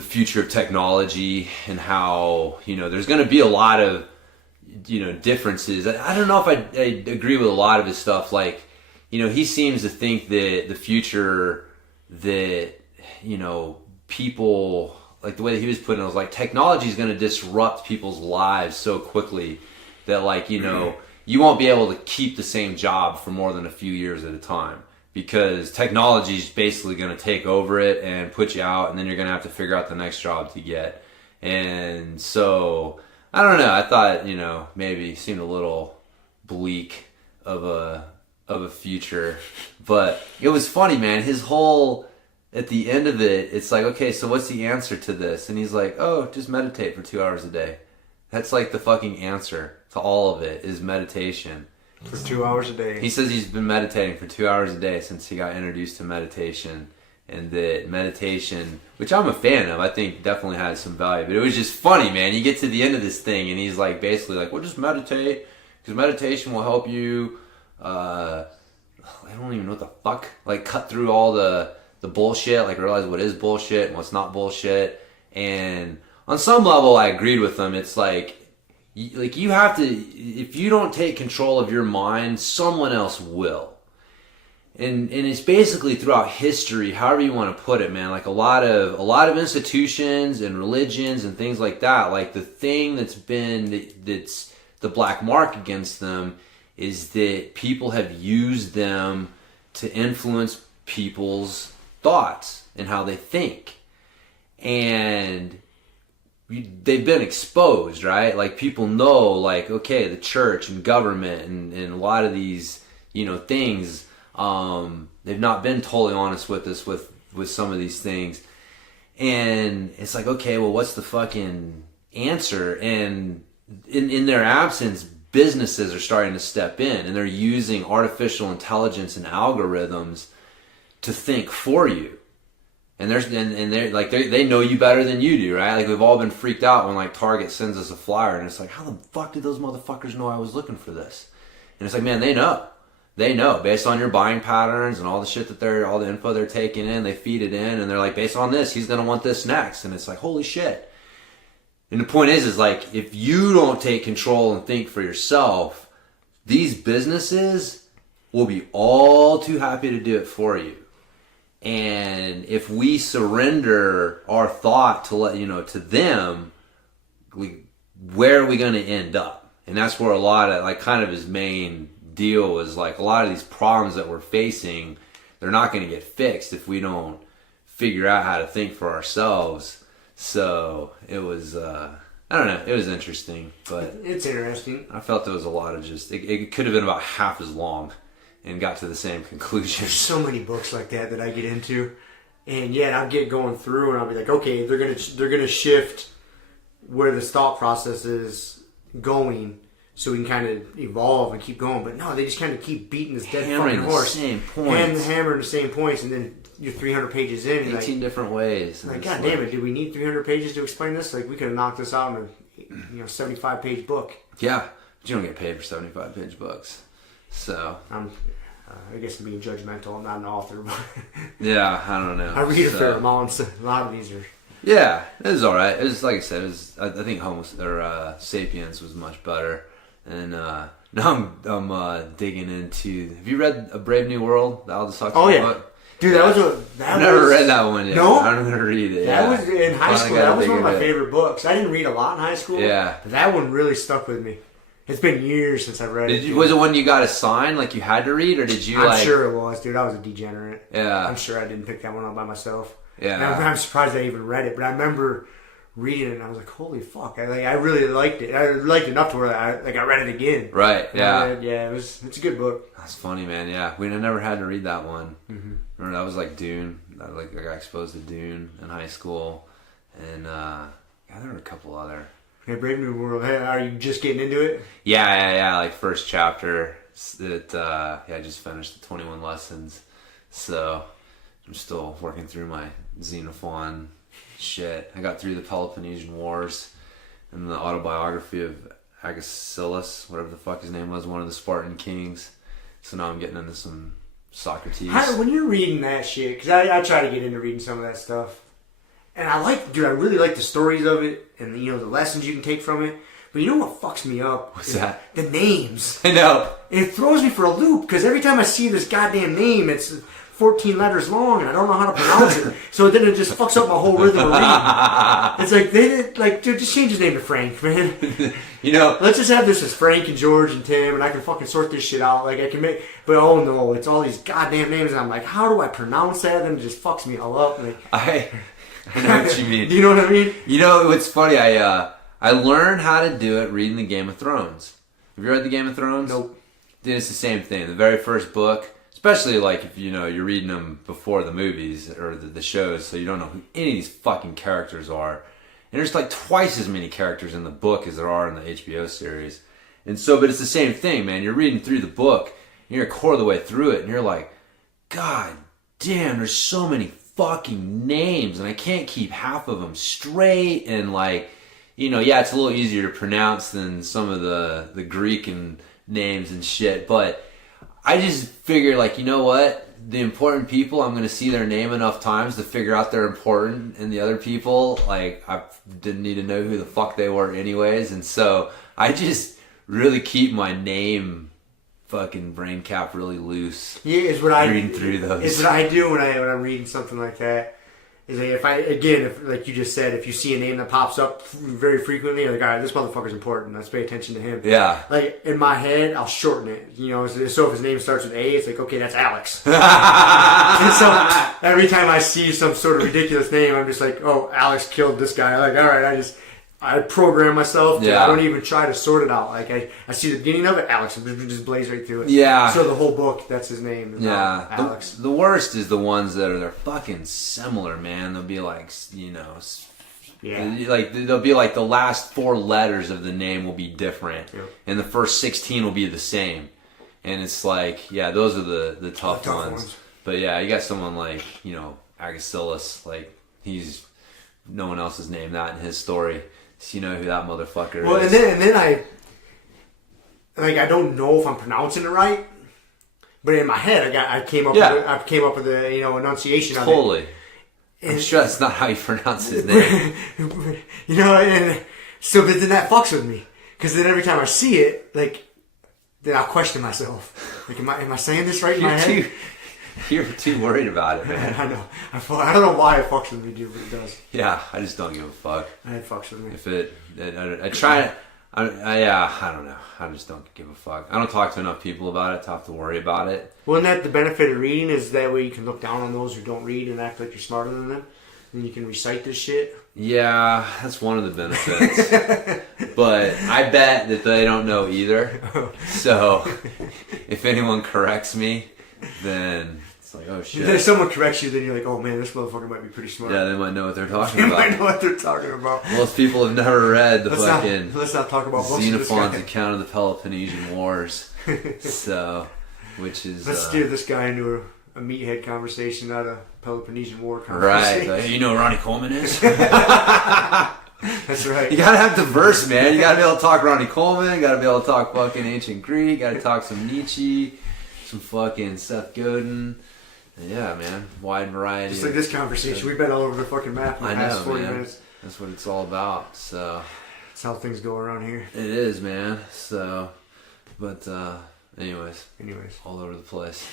future of technology and how, there's going to be a lot of, differences. I don't know if I agree with a lot of his stuff. Like, he seems to think that the future that, people, like the way that he was putting it was like, technology is going to disrupt people's lives so quickly that, like, you won't be able to keep the same job for more than a few years at a time, because technology is basically going to take over it and put you out, and then you're going to have to figure out the next job to get. And so, I don't know, I thought, maybe seemed a little bleak of a future, but it was funny, man. His whole, at the end of it, it's like, okay, so what's the answer to this? And he's like, oh, just meditate for 2 hours a day. That's like the fucking answer to all of it, is meditation. For 2 hours a day. He says he's been meditating for 2 hours a day since he got introduced to meditation. And that meditation, which I'm a fan of, I think definitely has some value. But it was just funny, man. You get to the end of this thing and he's like, basically like, well, just meditate, because meditation will help you, I don't even know what the fuck, like cut through all the bullshit, like realize what is bullshit and what's not bullshit. And on some level, I agreed with him. It's like you have to, if you don't take control of your mind, someone else will. And it's basically throughout history, however you want to put it, man, like a lot of institutions and religions and things like that, like the thing that's the black mark against them is that people have used them to influence people's thoughts and how they think. And they've been exposed, right? Like people know, like, okay, the church and government and a lot of these, things, they've not been totally honest with us with some of these things. And it's like, okay, well, what's the fucking answer? And in their absence, businesses are starting to step in and they're using artificial intelligence and algorithms to think for you. And they're like, they know you better than you do, right? Like we've all been freaked out when like Target sends us a flyer and it's like, how the fuck did those motherfuckers know I was looking for this? And it's like, man, they know. They know based on your buying patterns and all the shit that all the info they're taking in, they feed it in and they're like, based on this, he's going to want this next. And it's like, holy shit. And the point is like, if you don't take control and think for yourself, these businesses will be all too happy to do it for you. And if we surrender our thought to them, where are we going to end up? And that's where a lot of, like, kind of his main deal is like a lot of these problems that we're facing, they're not going to get fixed if we don't figure out how to think for ourselves. So it was, I don't know, it was interesting, but it's interesting. I felt there was a lot of it could have been about half as long and got to the same conclusion. There's so many books like that I get into, and yet I'll get going through and I'll be like, okay, they're gonna shift where this thought process is going, so we can kind of evolve and keep going. But no, they just kind of keep beating this dead fucking horse, hammering the same points, and then you're 300 pages in, 18 like, different ways. Like, God damn it, do we need 300 pages to explain this? Like, we could have knocked this out in a 75-page book. Yeah, but you don't get paid for 75-page books, so I guess I'm being judgmental. I'm not an author, but yeah, I don't know. I read a fair amount. So a lot of these are. Yeah, it was all right. It was, like I said, I think Sapiens was much better, and now I'm digging into. Have you read A Brave New World? The Aldous Huxley book? Dude, I've never read that one yet. No, I'm gonna read it. That was in high school. That was one of my favorite books. I didn't read a lot in high school. Yeah, but that one really stuck with me. It's been years since I've read it. Was it one you got assigned, like you had to read, or did you? I'm sure it was, dude. I was a degenerate. Yeah, I'm sure I didn't pick that one up by myself. Yeah, and I'm surprised I even read it, but I remember reading it and I was like, "Holy fuck!" I really liked it. I liked it enough to where I read it again. Right. Yeah. It's a good book. That's funny, man. Yeah, I never had to read that one. Mm-hmm. Remember, that was like Dune. I got exposed to Dune in high school, and there were a couple other. Hey, Brave New World. Hey, are you just getting into it? Yeah. Like first chapter. I just finished the 21 lessons, so I'm still working through my Xenophon shit. I got through the Peloponnesian Wars and the autobiography of Agesilaus, whatever the fuck his name was, one of the Spartan kings. So now I'm getting into some Socrates. When you're reading that shit, because I try to get into reading some of that stuff, and I really like the stories of it, and the lessons you can take from it. But you know what fucks me up? What's that? The names. I know. It throws me for a loop, because every time I see this goddamn name, it's 14 letters long, and I don't know how to pronounce it. So then it just fucks up my whole rhythm of reading. It's like, dude, just change his name to Frank, man. Let's just have this as Frank and George and Tim, and I can fucking sort this shit out. Like, I can make, but oh no, it's all these goddamn names, and I'm like, how do I pronounce that? And it just fucks me all up. Like, I know what you mean. Do you know what I mean? What's funny? I learned how to do it reading the Game of Thrones. Have you read the Game of Thrones? Nope. Dude, it's the same thing. The very first book. Especially like if you're reading them before the movies or the shows, so you don't know who any of these fucking characters are. And there's like twice as many characters in the book as there are in the HBO series. And so, but it's the same thing, man. You're reading through the book, and you're a quarter of the way through it, and you're like, God damn, there's so many fucking names, and I can't keep half of them straight. And like, it's a little easier to pronounce than some of the Greek and names and shit, but I just figure, like, you know what? The important people, I'm going to see their name enough times to figure out they're important. And the other people, like, I didn't need to know who the fuck they were anyways. And so I just really keep my name fucking brain cap really loose. Yeah, it's what I reading through those. It's what I do when I'm reading something like that. Is like if like you just said, if you see a name that pops up very frequently, you're like, all right, this motherfucker's important. Let's pay attention to him. Yeah. Like in my head, I'll shorten it. So if his name starts with A, it's like, okay, that's Alex. And so every time I see some sort of ridiculous name, I'm just like, oh, Alex killed this guy. Like, all right, I program myself to, I don't even try to sort it out. Like I see the beginning of it, Alex, and just blaze right through it. Yeah. So the whole book, that's his name. Yeah. Alex. The worst is the ones that they're fucking similar, man. They'll be like, like they'll be like the last 4 letters of the name will be different, and the first 16 will be the same. And it's like, those are the tough ones. But yeah, you got someone like Agesilaus, like no one else has named that in his story. So you know who that motherfucker is. And then I don't know if I'm pronouncing it right, but in my head I came up with the enunciation of it. Totally. I'm sure that's not how you pronounce his name. And so but then that fucks with me, because then every time I see it, like, then I'll question myself. Like, am I saying this right in my head? You're too worried about it, man. I know. I don't know why it fucks with me, dude, but it does. Yeah, I just don't give a fuck. It fucks with me. If I don't know. I just don't give a fuck. I don't talk to enough people about it to have to worry about it. Well, isn't that the benefit of reading? Is that way you can look down on those who don't read and act like you're smarter than them, and you can recite this shit. Yeah, that's one of the benefits. But I bet that they don't know either. So if anyone corrects me, then it's like, oh shit. If someone corrects you, then you're like, oh man, this motherfucker might be pretty smart. Yeah, they might know what they're talking They about. might know what they're talking about. Most people have never read the Let's not talk about Xenophon's account of the Peloponnesian Wars. So, which is... Let's steer this guy into a meathead conversation, not a Peloponnesian War conversation. Right. Like, you know who Ronnie Coleman is? That's right. You gotta have diverse, man. You gotta be able to talk Ronnie Coleman. You gotta be able to talk fucking ancient Greek. You gotta talk some Nietzsche, some fucking Seth Godin. Yeah, man. Wide variety. Just like this conversation. We've been all over the fucking map in the past 40 minutes. That's what it's all about. So that's how things go around here. It is, man. So, but anyways, all over the place.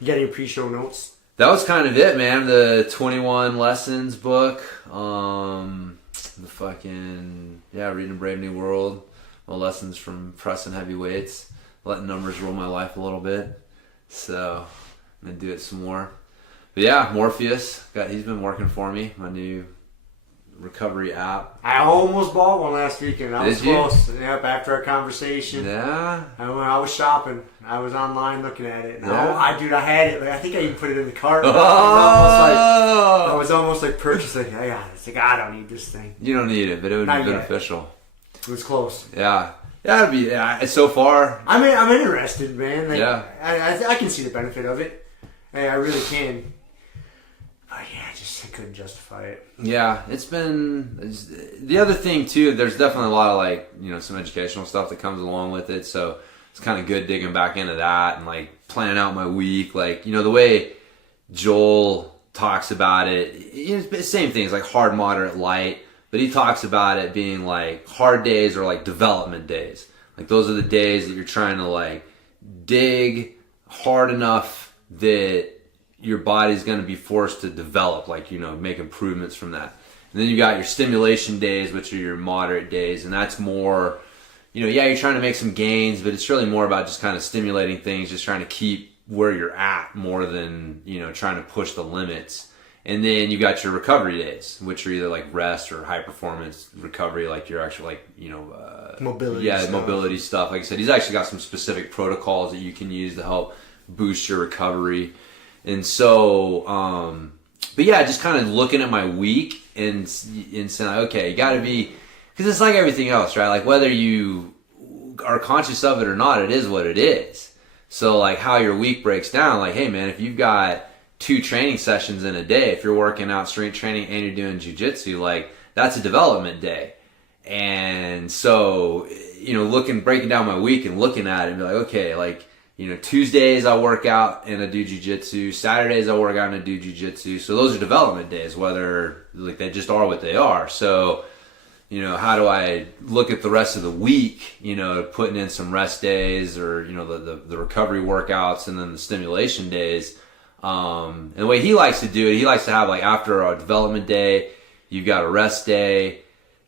You got any pre-show notes? That was kind of it, man. The 21 Lessons book. The fucking, reading A Brave New World. My lessons from pressing heavy weights. Letting numbers rule my life a little bit. So, I'm going to do it some more. But yeah, Morpheus. He's been working for me. My new recovery app. I almost bought one last weekend. I was Did you? close. Yep, after our conversation. Yeah. I was shopping. I was online looking at it. Yeah. I had it. Like, I think I even put it in the cart. Oh! I was almost like purchasing. I got it. It's like, I don't need this thing. You don't need it, but it would Not be yet. beneficial. It was close. Yeah. Yeah, it'd be, so far. I'm interested, man. Like, Yeah. I can see the benefit of it. I really can. But yeah, I couldn't justify it. Yeah, it's the other thing too. There's definitely a lot of some educational stuff that comes along with it. So it's kind of good digging back into that and like planning out my week. Like the way Joel talks about it, it's the same thing. It's like hard, moderate, light. But he talks about it being like hard days or like development days. Like those are the days that you're trying to like dig hard enough that your body's going to be forced to develop, like, make improvements from that. And then you got your stimulation days, which are your moderate days. And that's more, you're trying to make some gains, but it's really more about just kind of stimulating things, just trying to keep where you're at more than, trying to push the limits. And then you got your recovery days, which are either like rest or high performance recovery, like your actual mobility. Yeah, stuff. mobility stuff. Like I said, he's actually got some specific protocols that you can use to help boost your recovery. And so, but yeah, just kind of looking at my week and saying, okay, you got to be, because it's like everything else, right? Like whether you are conscious of it or not, it is what it is. So like how your week breaks down, like, hey man, if you've got 2 training sessions in a day, if you're working out strength training and you're doing jiu-jitsu, like that's a development day. And so, breaking down my week and looking at it and be like, okay, like, Tuesdays I work out and I do jiu-jitsu. Saturdays I work out and I do jiu-jitsu. So those are development days, whether like they just are what they are. So, how do I look at the rest of the week, putting in some rest days or, the recovery workouts and then the stimulation days. And the way he likes to do it, he likes to have like after a development day, you've got a rest day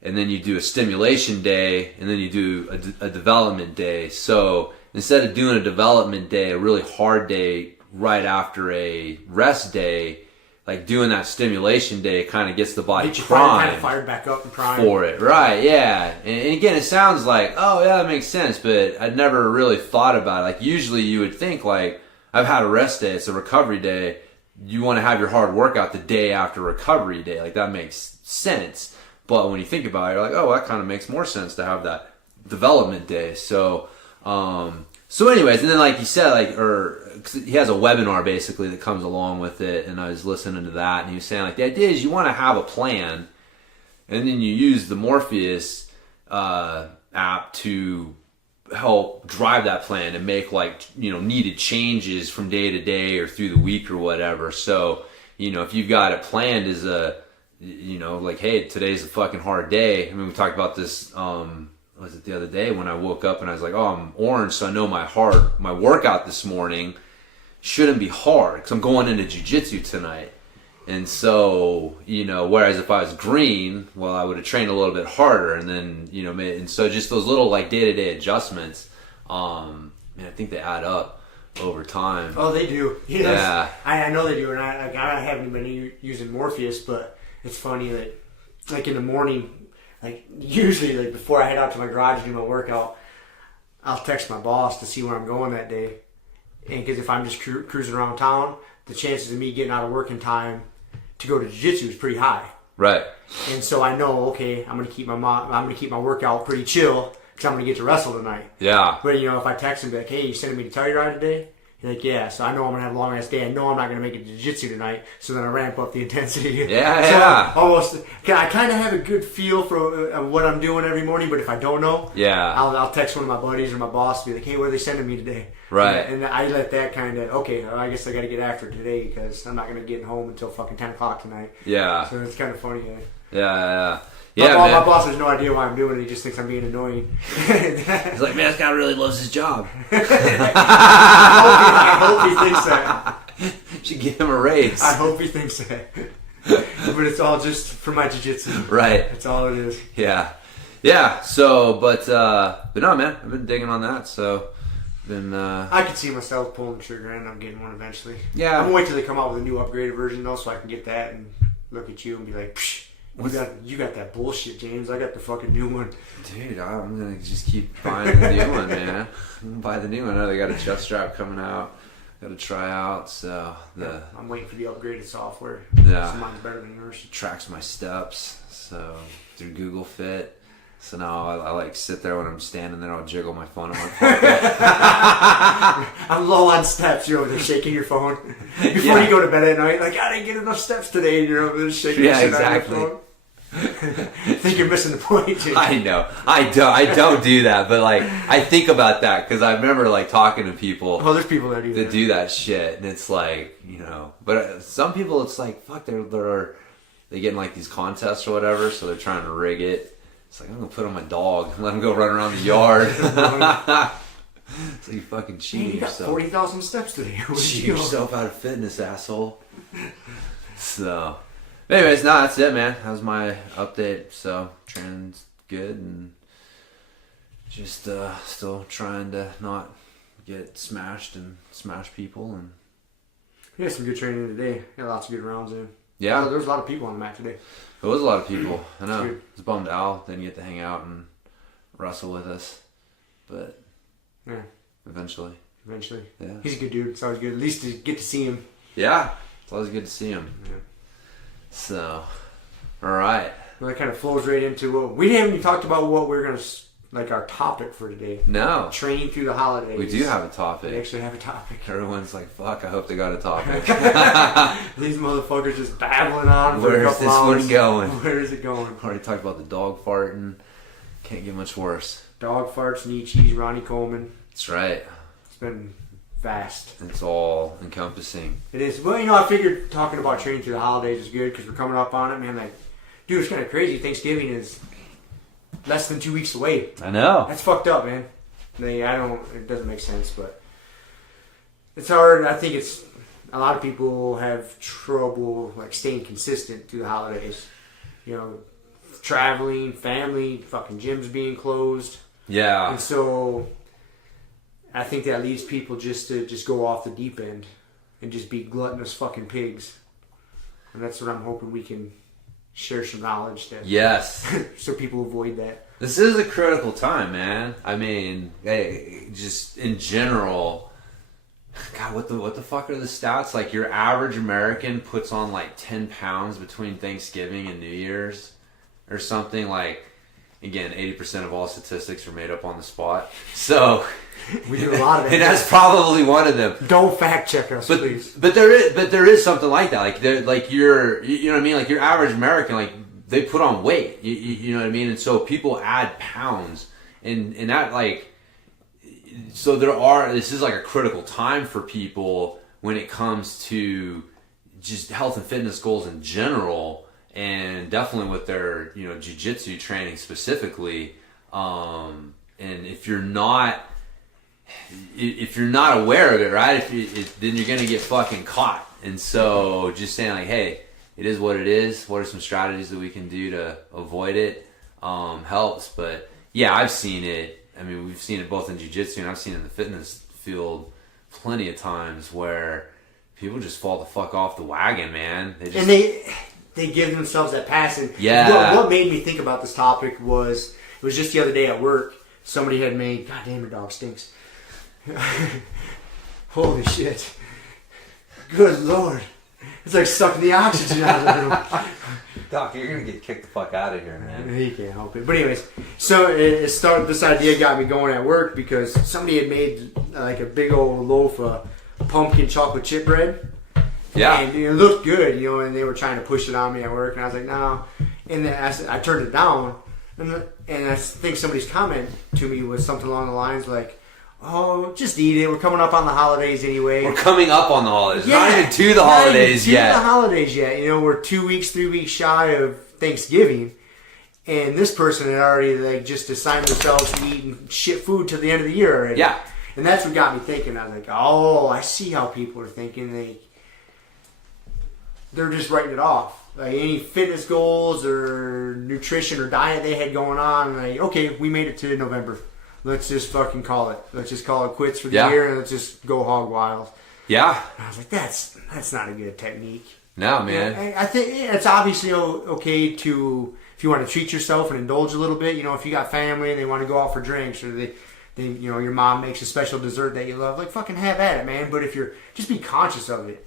and then you do a stimulation day and then you do a development day. So instead of doing a development day, a really hard day right after a rest day, like doing that stimulation day kind of gets the body primed, kind of fired back up and primed for it. Right, yeah. And again, it sounds like, oh yeah, that makes sense, but I'd never really thought about it. Like usually you would think like, I've had a rest day, it's a recovery day, you want to have your hard workout the day after recovery day. Like that makes sense. But when you think about it, you're like, oh, that kind of makes more sense to have that development day. So anyways, and then like you said, he has a webinar basically that comes along with it, and I was listening to that, and he was saying like the idea is you want to have a plan, and then you use the Morpheus app to help drive that plan and make needed changes from day to day or through the week or whatever. So if you've got it planned as hey, today's a fucking hard day. I mean, we talked about this was it the other day when I woke up and I was like, oh, I'm orange, so I know my workout this morning shouldn't be hard because I'm going into jiu-jitsu tonight. And so, whereas if I was green, well, I would have trained a little bit harder, and then, and so just those little like day-to-day adjustments, I think they add up over time. Oh, they do. Yeah. I know they do, and I haven't been using Morpheus, but it's funny that, like in the morning, like usually like before I head out to my garage to do my workout, I'll text my boss to see where I'm going that day, and because if I'm just cruising around town, the chances of me getting out of work in time to go to jiu-jitsu is pretty high. Right. And so I know, okay, I'm gonna keep my workout pretty chill because I'm gonna get to wrestle tonight. Yeah. But if I text him, be like, hey, you sending me to Telluride today? He's like, yeah. So I know I'm gonna have a long ass day. I know I'm not gonna make it to jiu-jitsu tonight. So then I ramp up the intensity. Yeah. So I kind of have a good feel for what I'm doing every morning. But if I don't know, I'll text one of my buddies or my boss, be like, hey, where are they sending me today? Right. And I let that kind of, okay, I guess I got to get after it today because I'm not gonna get home until fucking 10 o'clock tonight. Yeah. So it's kind of funny. Yeah. My boss has no idea why I'm doing it. He just thinks I'm being annoying. He's like, man, this guy really loves his job. I hope he thinks that. Should give him a raise. I hope he thinks that. But it's all just for my jiu-jitsu. Right. That's all it is. Yeah. So, but no, man, I've been digging on that. So, I can see myself pulling the trigger and I'm getting one eventually. Yeah. I'm gonna wait till they come out with a new upgraded version though, so I can get that and look at you and be like, psh. You got that bullshit, James. I got the fucking new one. Dude, I'm going to just keep buying the new one, man. I'm gonna buy the new one. I know they got a chest strap coming out. Got to try out. So I'm waiting for the upgraded software. Yeah. So mine's better than yours. It tracks my steps. So through Google Fit. So now I like sit there when I'm standing there. I'll jiggle my phone in my pocket. I'm low on steps. You're over there shaking your phone before you go to bed at night. Like, I didn't get enough steps today. And you're over there shaking your shit out of your phone. I think you're missing the point, dude. I know. I don't do that, but like I think about that because I remember like talking to people. Oh, there's people that do that shit, and it's like But some people, it's like fuck. They get in like these contests or whatever, so they're trying to rig it. It's like I'm gonna put on my dog and let him go run around the yard. So you fucking cheating you got yourself. 40,000 steps today. Cheat yourself out of fitness, asshole. So. Anyways, that's it, man. That was my update. So, training's good and just still trying to not get smashed and smash people. And we had some good training today. Had lots of good rounds in. Yeah. There was a lot of people on the mat today. It was a lot of people. I know. I was bummed Al didn't get to hang out and wrestle with us. But yeah, eventually. Yeah. He's a good dude. It's always good. At least to get to see him. Yeah. It's always good to see him. Yeah. So, all right. Well, that kind of flows right into what we haven't even talked about what we're going to, like our topic for today. No. Training through the holidays. We do have a topic. We actually have a topic. Everyone's like, fuck, I hope they got a topic. These motherfuckers just babbling on for Where's a couple this hours. one going? Where is it going? Already talked about the dog farting. Can't get much worse. Dog farts, knee cheese, Ronnie Coleman. That's right. It's been vast. It's all encompassing. It is. Well, I figured talking about training through the holidays is good because we're coming up on it, man. Like, dude, it's kind of crazy. Thanksgiving is less than 2 weeks away. I know. That's fucked up, man. It doesn't make sense, but it's hard. I think it's a lot of people have trouble like staying consistent through the holidays. Traveling, family, fucking gyms being closed. Yeah. And so I think that leaves people just to go off the deep end and just be gluttonous fucking pigs. And that's what I'm hoping we can share some knowledge that. Yes. So people avoid that. This is a critical time, man. I mean, just in general, God, what the fuck are the stats? Like your average American puts on like 10 pounds between Thanksgiving and New Year's or something. Like, again, 80% of all statistics are made up on the spot. So we do a lot of it. And that's probably one of them. Don't fact check us, please. But there is something like that. Like you know what I mean? Like your average American, like they put on weight. You know what I mean? And so people add pounds, and that like, so this is like a critical time for people when it comes to just health and fitness goals in general, and definitely with their jiu-jitsu training specifically. And if you're not aware of it, right? Then you're gonna get fucking caught. And so just saying like, hey, it is what it is. What are some strategies that we can do to avoid it? Helps. But yeah, I've seen it. I mean, we've seen it both in jiu-jitsu and I've seen it in the fitness field plenty of times where people just fall the fuck off the wagon, man. And they give themselves that pass. And what made me think about this topic was, it was just the other day at work, somebody had made, God damn, your dog stinks. Holy shit. Good Lord. It's like sucking the oxygen out of the room. Doc, you're going to get kicked the fuck out of here, man. He can't help it. But anyways, so this idea got me going at work because somebody had made like a big old loaf of pumpkin chocolate chip bread. Yeah. And it looked good, and they were trying to push it on me at work. And I was like, no. And then I turned it down. And I think somebody's comment to me was something along the lines like, oh, just eat it. We're coming up on the holidays anyway. We're coming up on the holidays. Yeah, not even to the holidays yet. To the holidays yet. We're 2 weeks, 3 weeks shy of Thanksgiving. And this person had already just assigned themselves to eating shit food till the end of the year already. Yeah. And that's what got me thinking. I was like, oh, I see how people are thinking. They're just writing it off. Like any fitness goals or nutrition or diet they had going on. Like, okay, we made it to November. Let's just fucking call it. Let's just call it quits for the year and let's just go hog wild. Yeah. And I was like, that's not a good technique. No, man. I think it's obviously okay to, if you want to treat yourself and indulge a little bit, if you got family and they want to go out for drinks or they your mom makes a special dessert that you love, like fucking have at it, man. But if you're, just be conscious of it.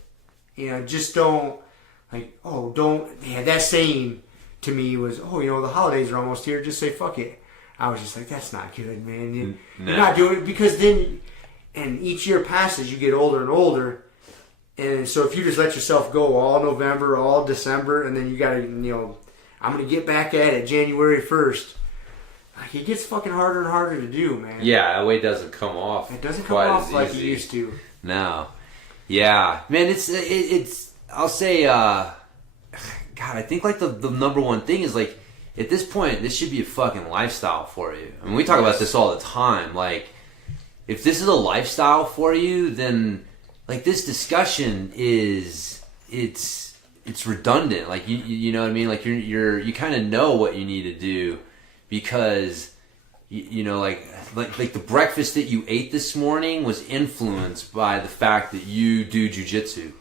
Just don't, that saying to me was, the holidays are almost here, just say fuck it. I was just like, that's not good, man. You're not doing it because then, and each year passes, you get older and older. And so if you just let yourself go all November, all December, and then you got to, I'm going to get back at it January 1st. Like, it gets fucking harder and harder to do, man. Yeah, that weight doesn't come off. It doesn't come off like it used to. No. Yeah. Man, it's I'll say, God, I think the number one thing is at this point, this should be a fucking lifestyle for you. I mean, we talk about this all the time. Like, if this is a lifestyle for you, then this discussion it's redundant. Like you know what I mean? Like you kind of know what you need to do because like the breakfast that you ate this morning was influenced by the fact that you do jiu-jitsu.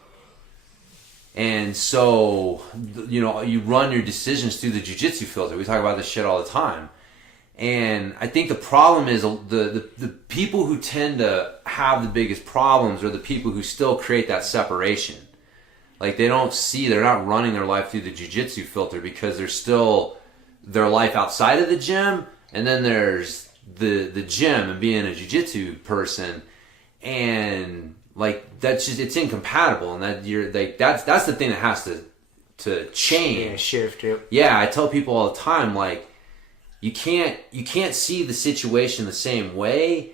And so, you run your decisions through the jiu-jitsu filter. We talk about this shit all the time. And I think the problem is the people who tend to have the biggest problems are the people who still create that separation. Like, they're not running their life through the jiu-jitsu filter because there's still their life outside of the gym. And then there's the gym and being a jiu-jitsu person. And that's just, it's incompatible, and that's the thing that has to change. Yeah, shift. Yep. Yeah, I tell people all the time, you can't see the situation the same way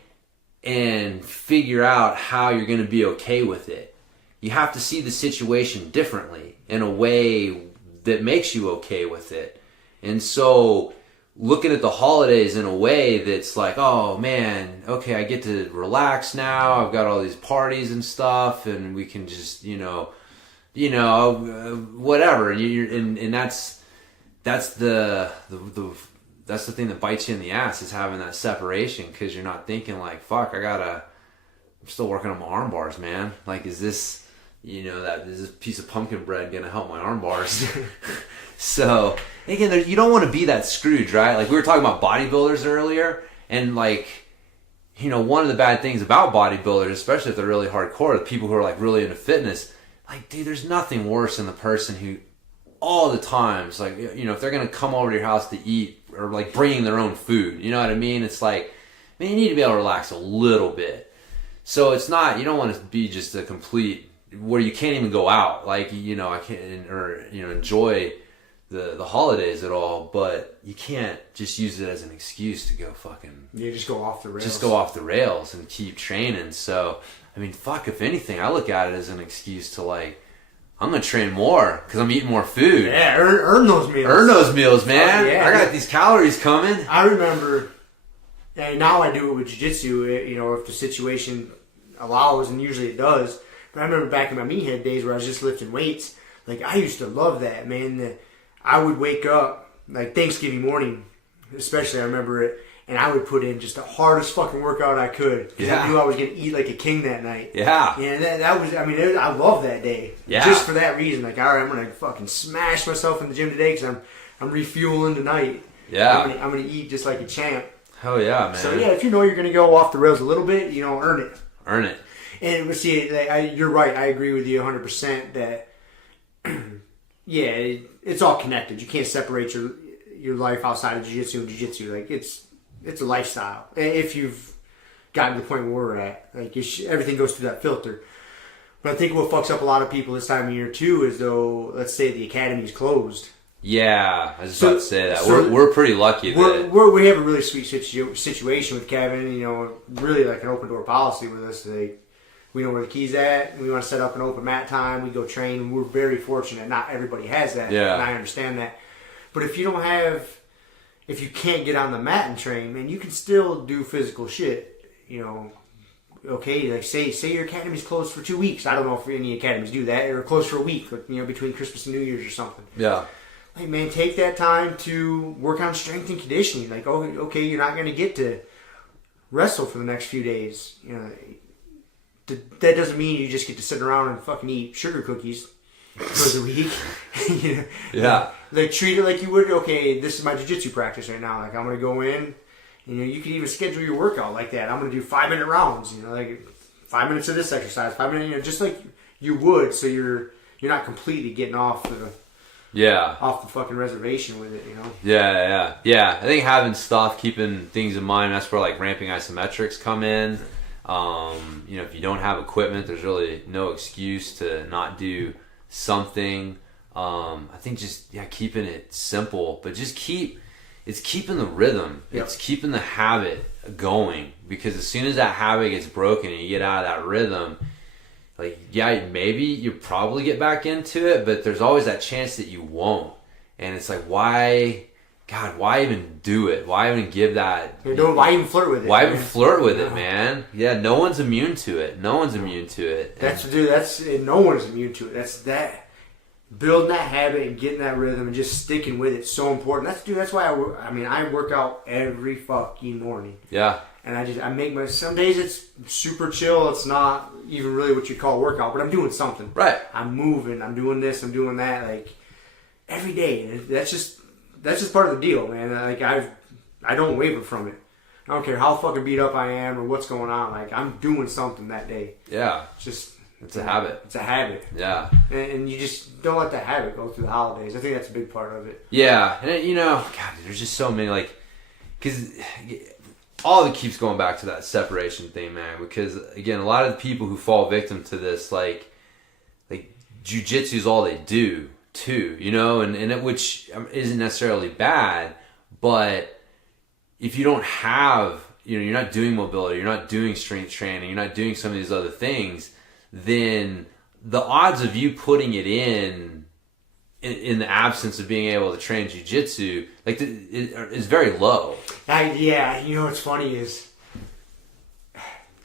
and figure out how you're going to be okay with it. You have to see the situation differently in a way that makes you okay with it. And so, looking at the holidays in a way that's like, oh man, okay, I get to relax now. I've got all these parties and stuff, and we can just, whatever. And that's the thing that bites you in the ass, is having that separation, because you're not thinking like, fuck, I'm still working on my arm bars, man. Like, is this piece of pumpkin bread gonna help my arm bars? So again, you don't want to be that Scrooge, right? Like, we were talking about bodybuilders earlier, and one of the bad things about bodybuilders, especially if they're really hardcore, the people who are really into fitness, dude, there's nothing worse than the person who all the times, if they're gonna come over to your house to eat, or bringing their own food, you know what I mean? It's like, man, you need to be able to relax a little bit. So it's not, you don't want to be just a complete, where you can't even go out, I can't, or enjoy the holidays at all, but you can't just use it as an excuse to go fucking... Yeah, just go off the rails. Just go off the rails and keep training. So, I mean, fuck, if anything, I look at it as an excuse to, I'm going to train more because I'm eating more food. Yeah, earn those meals. Earn those meals, man. Yeah, I got these calories coming. I remember, and now I do it with jiu-jitsu, if the situation allows, and usually it does. But I remember back in my meathead days where I was just lifting weights, Like, I used to love that, man. I would wake up, like, Thanksgiving morning, especially, I remember it, and I would put in just the hardest fucking workout I could. Yeah. I knew I was going to eat like a king that night. Yeah. And that was, I mean, I love that day. Yeah. Just for that reason. Like, all right, I'm going to fucking smash myself in the gym today because I'm refueling tonight. Yeah. I'm going to eat just like a champ. Hell yeah, man. So, yeah, if you know you're going to go off the rails a little bit, earn it. Earn it. And see, you're right. I agree with you 100% that, yeah, it's all connected. You can't separate your life outside of jiu-jitsu and jiu-jitsu. Like, it's a lifestyle. If you've gotten to the point where we're at, like, everything goes through that filter. But I think what fucks up a lot of people this time of year too is, though, let's say the academy's closed. Yeah, I was just about to say that. So we're pretty lucky that we have a really sweet situation with Kevin. Really like an open door policy with us. Like, we know where the key's at. We want to set up an open mat time. We go train. And we're very fortunate. Not everybody has that. Yeah. And I understand that. But if you can't get on the mat and train, man, you can still do physical shit. Okay, like say your academy's closed for 2 weeks. I don't know if any academies do that, or closed for a week, like, between Christmas and New Year's or something. Yeah. Like, man, take that time to work on strength and conditioning. Like, okay, you're not going to get to wrestle for the next few days. That doesn't mean you just get to sit around and fucking eat sugar cookies for the week. Yeah. Like, treat it like you would, okay, this is my jiu-jitsu practice right now. Like, I'm going to go in, you can even schedule your workout like that. I'm going to do 5-minute rounds, like 5 minutes of this exercise, 5 minutes, just like you would, so you're not completely getting off the fucking reservation with it, Yeah. I think having stuff, keeping things in mind, that's where like ramping isometrics come in. If you don't have equipment, there's really no excuse to not do something. I think just keeping it simple, but just it's keeping the rhythm. Yep. It's keeping the habit going, because as soon as that habit gets broken and you get out of that rhythm, like, maybe you probably get back into it, but there's always that chance that you won't. And it's like, why even do it? Why even give that? Why even flirt with it? Why even flirt with it, man? Yeah, no one's immune to it. No one's immune to it. No one's immune to it. That's that. Building that habit and getting that rhythm and just sticking with it's so important. That's why I work out every fucking morning. Yeah. And I make some days it's super chill. It's not even really what you call a workout, but I'm doing something. Right. I'm moving. I'm doing this. I'm doing that. Like, every day. That's just part of the deal, man. Like, I don't waver from it. I don't care how fucking beat up I am or what's going on. Like, I'm doing something that day. Yeah. It's a habit. It's a habit. Yeah. And you just don't let that habit go through the holidays. I think that's a big part of it. Yeah. And, there's just so many, like, because all of it keeps going back to that separation thing, man. Because, again, a lot of the people who fall victim to this, like jiu-jitsu is all they do, too, which isn't necessarily bad, but if you don't have, you're not doing mobility, you're not doing strength training, you're not doing some of these other things, then the odds of you putting it in the absence of being able to train jiu-jitsu, like, is very low. What's funny is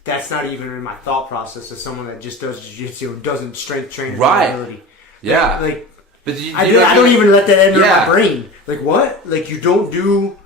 that's not even in my thought process as someone that just does jiu-jitsu and doesn't strength train or mobility. Yeah. But I don't even let that enter my brain. Like, what? Like, you don't do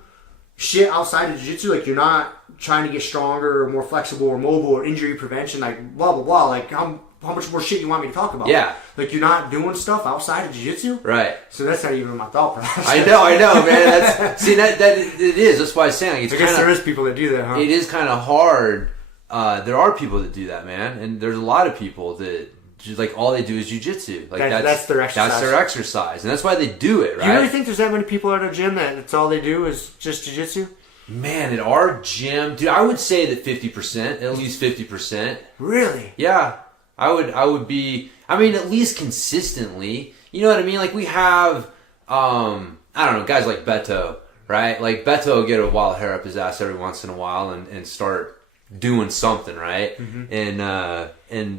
shit outside of jiu-jitsu? Like, you're not trying to get stronger or more flexible or mobile or injury prevention? Like, blah, blah, blah. Like, how much more shit you want me to talk about? Yeah. Like, you're not doing stuff outside of jiu-jitsu? Right. So that's not even in my thought process. I know, man. That it is. That's why I was saying, like, I guess there is people that do that, huh? It is kind of hard. There are people that do that, man. And there's a lot of people that just, like, all they do is jiu-jitsu. Like, that's their exercise. That's their exercise. And that's why they do it, right? Do you really think there's that many people at a gym that that's all they do is just jiu-jitsu? Man, at our gym, dude, I would say that 50%, at least 50%. Really? Yeah. I would be, at least consistently. You know what I mean? Like, we have, I don't know, guys like Beto, right? Like, Beto will get a wild hair up his ass every once in a while and start doing something, right? Mm-hmm.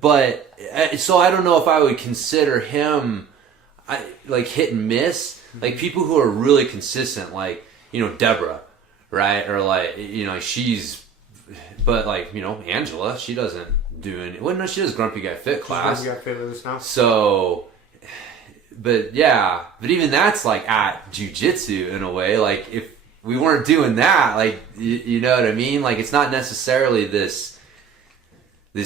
But so I don't know if I would consider him like hit and miss. Mm-hmm. Like, people who are really consistent, like, Deborah, right? Or like, but like, Angela, she doesn't do any. Well, no, she does Grumpy Guy Fit class. Grumpy Guy Fit with us now. So, but even that's like at jiu-jitsu in a way. Like if we weren't doing that, like you know what I mean? Like it's not necessarily this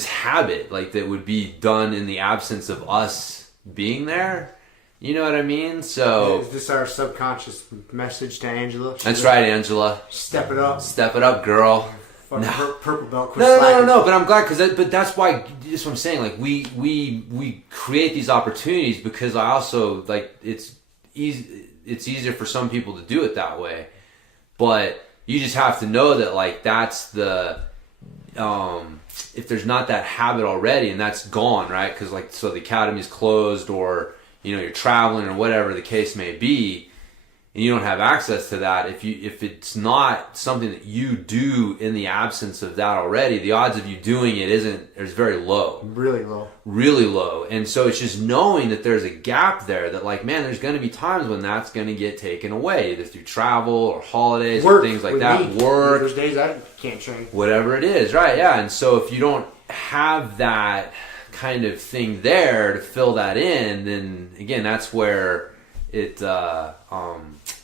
habit like that would be done in the absence of us being there. You know what I mean? So is this our subconscious message to Angela? That's right, Angela. Step it up. Step it up, girl. Purple belt. No. But I'm glad but that's why. That's what I'm saying. Like we create these opportunities because I also like it's easy. It's easier for some people to do it that way, but you just have to know that like that's the if there's not that habit already and that's gone, right? Because like so the academy's closed or you know you're traveling or whatever the case may be. And you don't have access to that. If it's not something that you do in the absence of that already, the odds of you doing it is very low. Really low. Really low. And so it's just knowing that there's a gap there that like, man, there's going to be times when that's going to get taken away, either through travel or holidays or things like that. Work. There's days I can't train. Whatever it is, right? Yeah. And so if you don't have that kind of thing there to fill that in, then again, that's where it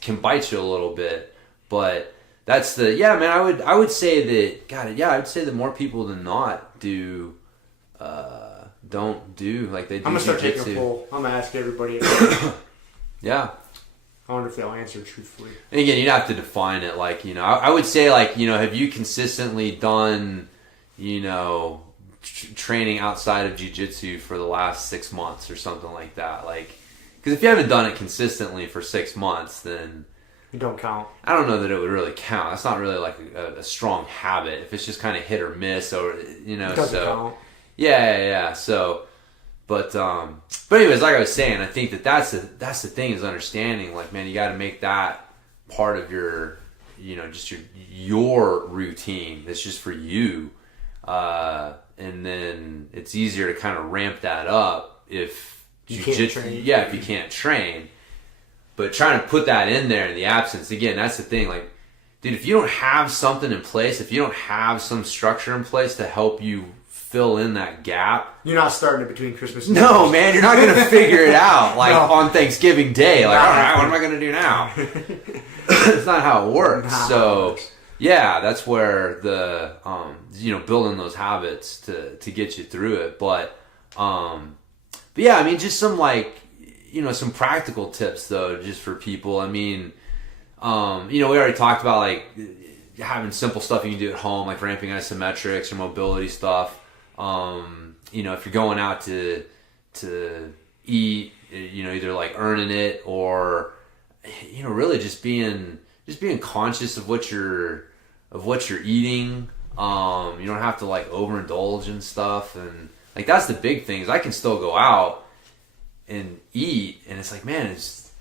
can bite you a little bit, but that's man. I would say that I would say that more people than not don't do like they do. I'm gonna start jiu-jitsu. taking a poll. I'm gonna ask everybody. Yeah. I wonder if they'll answer truthfully. And again, you'd have to define it. Like I would say like have you consistently done training outside of jiu-jitsu for the last 6 months or something like that, like. Because if you haven't done it consistently for 6 months, then you don't count. I don't know that it would really count. That's not really like a strong habit. If it's just kind of hit or miss, or it doesn't count. Yeah. So, but anyways, like I was saying, I think that's the thing is understanding. Like, man, you got to make that part of your, just your routine. That's just for you, and then it's easier to kind of ramp that up if. If you can't train, but trying to put that in there in the absence, again, that's the thing. Like, dude, if you don't have something in place, if you don't have some structure in place to help you fill in that gap, you're not starting it between Christmas and No, man, you're not going to figure it out on Thanksgiving Day. Like, all right, what am I going to do now? It's not how it works. Yeah, that's where the building those habits to get you through it, but yeah, I mean, just some some practical tips though, just for people. I mean, we already talked about like having simple stuff you can do at home, like ramping isometrics or mobility stuff. If you're going out to eat, either like earning it or, really just being conscious of what you're eating. You don't have to like overindulge in stuff and. Like, that's the big thing is I can still go out and eat, and it's like, man, as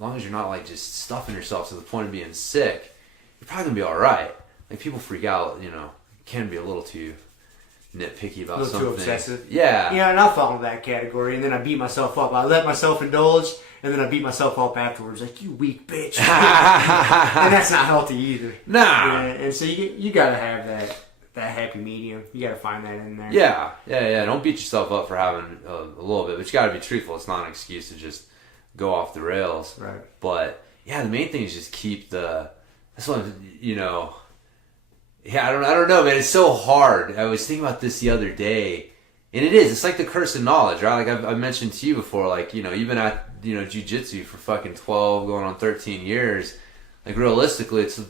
long as you're not, like, just stuffing yourself to the point of being sick, you're probably going to be all right. Like, people freak out, can be a little too nitpicky about something. A little too obsessive. Yeah. Yeah, and I fall into that category, and then I beat myself up. I let myself indulge, and then I beat myself up afterwards. Like, you weak bitch. And that's not healthy either. Nah. Yeah, and so you got to have that happy medium. You got to find that in there. Yeah. Don't beat yourself up for having a little bit, but you got to be truthful. It's not an excuse to just go off the rails. Right. But yeah, the main thing is just keep that's one, yeah, I don't know, man. It's so hard. I was thinking about this the other day, and it's like the curse of knowledge, right? Like I've mentioned to you before, like, even at, jiu-jitsu for fucking 12 going on 13 years, like realistically, it's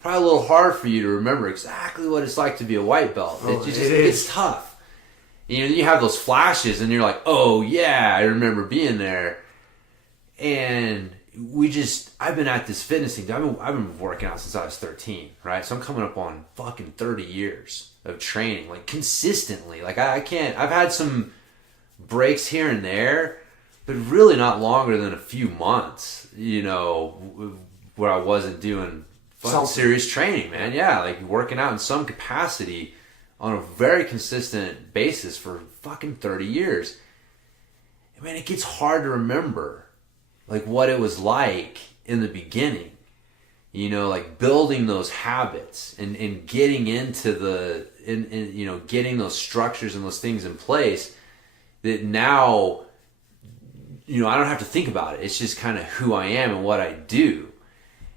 probably a little hard for you to remember exactly what it's like to be a white belt. It's tough. You have those flashes and you're like, oh yeah, I remember being there. And I've been at this fitness thing. I've been working out since I was 13, right? So I'm coming up on fucking 30 years of training, like consistently. Like I've had some breaks here and there, but really not longer than a few months, where I wasn't doing serious training, man. Yeah, like working out in some capacity on a very consistent basis for fucking 30 years. I mean, it gets hard to remember like what it was like in the beginning, like building those habits and getting into getting those structures and those things in place that now I don't have to think about it. It's just kind of who I am and what I do.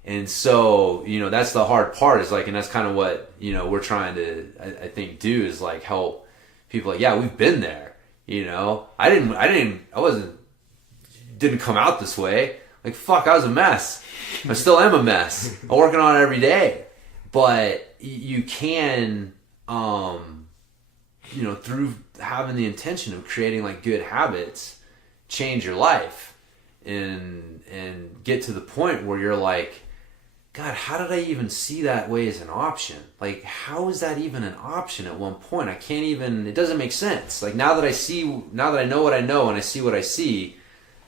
And so, that's the hard part is like, and that's kind of what, we're trying to, I think, do is like help people like, yeah, we've been there, I didn't come out this way. Like, fuck, I was a mess. I still am a mess. I'm working on it every day. But you can, through having the intention of creating like good habits, change your life and get to the point where you're like, God, how did I even see that way as an option? Like, how is that even an option at one point? It doesn't make sense. Like, now that I know what I know and I see what I see,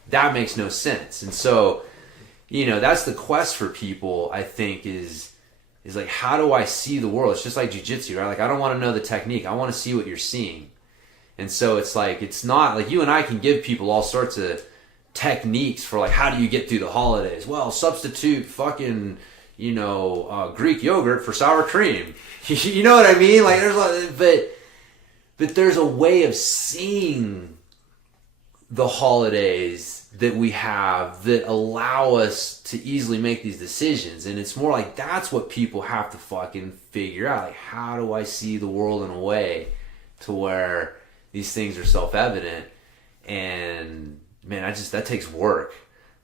that makes no sense. And so, that's the quest for people, I think, is like, how do I see the world? It's just like jiu-jitsu, right? Like, I don't want to know the technique. I want to see what you're seeing. And so it's like, it's not like you and I can give people all sorts of techniques for like, how do you get through the holidays? Well, substitute fucking, Greek yogurt for sour cream. You know what I mean? Like, but there's a way of seeing the holidays that we have that allow us to easily make these decisions. And it's more like, that's what people have to fucking figure out. Like, how do I see the world in a way to where these things are self-evident? And man, that takes work.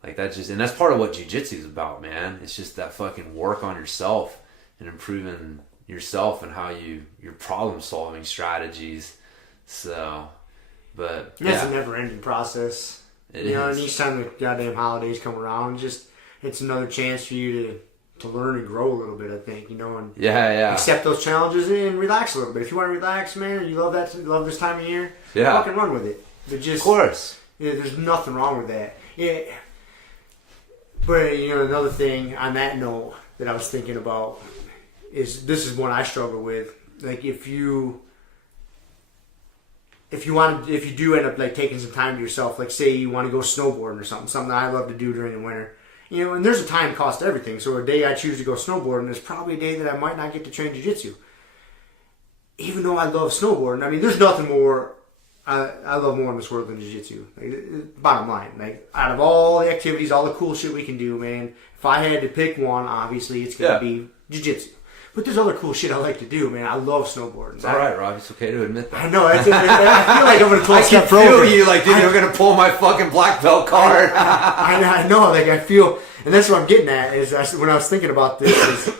Like, and that's part of what jiu-jitsu is about, man. It's just that fucking work on yourself and improving yourself and how your problem solving strategies. So, but yeah. It's a never ending process. It is. And each time the goddamn holidays come around, it's another chance for you to learn and grow a little bit, I think, and accept those challenges and relax a little bit. If you want to relax, man, you love this time of year, fucking run with it. Of course. There's nothing wrong with that. Yeah. But, another thing on that note that I was thinking about is, this is one I struggle with. Like, if you do end up like taking some time to yourself, like say you want to go snowboarding or something that I love to do during the winter, and there's a time cost to everything. So a day I choose to go snowboarding is probably a day that I might not get to train jiu-jitsu. Even though I love snowboarding, I mean, there's nothing more I love more in this world than jiu-jitsu. Like, bottom line, like, out of all the activities, all the cool shit we can do, man, if I had to pick one, obviously it's gonna be jiu-jitsu. But there's other cool shit I like to do, man. I love snowboarding. It's all right, Rob. It's okay to admit that. I know. I feel like I'm going to 12-step pro. I can feel you, like, dude, you're going to pull my fucking black belt card. I know. Like, I feel, and that's what I'm getting at, is when I was thinking about this, is,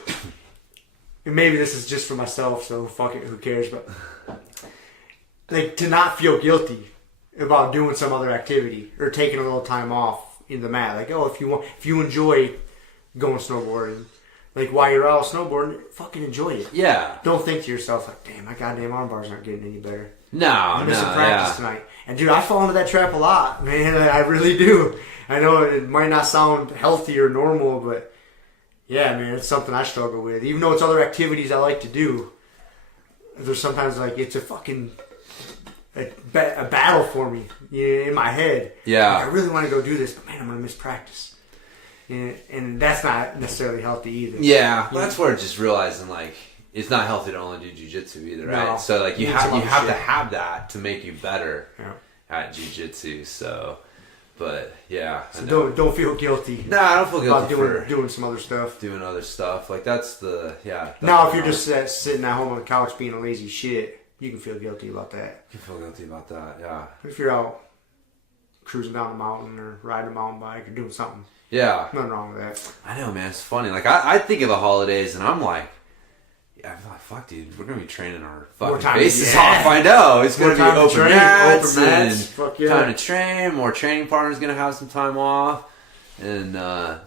and maybe this is just for myself, so fuck it, who cares, but like, to not feel guilty about doing some other activity or taking a little time off in the mat. Like, if you enjoy going snowboarding, like, while you're out snowboarding, fucking enjoy it. Yeah. Don't think to yourself, like, damn, my goddamn arm bars aren't getting any better. I'm missing practice tonight. And, dude, I fall into that trap a lot, man. I really do. I know it might not sound healthy or normal, but, yeah, man, it's something I struggle with. Even though it's other activities I like to do, there's sometimes, like, it's a fucking a battle for me in my head. Yeah. Like, I really want to go do this, but, man, I'm going to miss practice. And that's not necessarily healthy either. Yeah, well, that's where just realizing, like, it's not healthy to only do jiu-jitsu either, right? No. So, like, you have to have that to make you better at jiu-jitsu. So, but yeah. So don't feel guilty. No, I don't feel guilty about doing some other stuff. Doing other stuff, like that's now, if you're just sitting at home on the couch being a lazy shit, you can feel guilty about that. You can feel guilty about that, yeah. If you're out cruising down a mountain or riding a mountain bike or doing something. Yeah. Nothing wrong with that. I know, man. It's funny. Like, I think of the holidays and I'm like, I'm like, fuck, dude, we're going to be training our fucking faces off. I know. It's going to be open mats and time to train. More training partners going to have some time off. And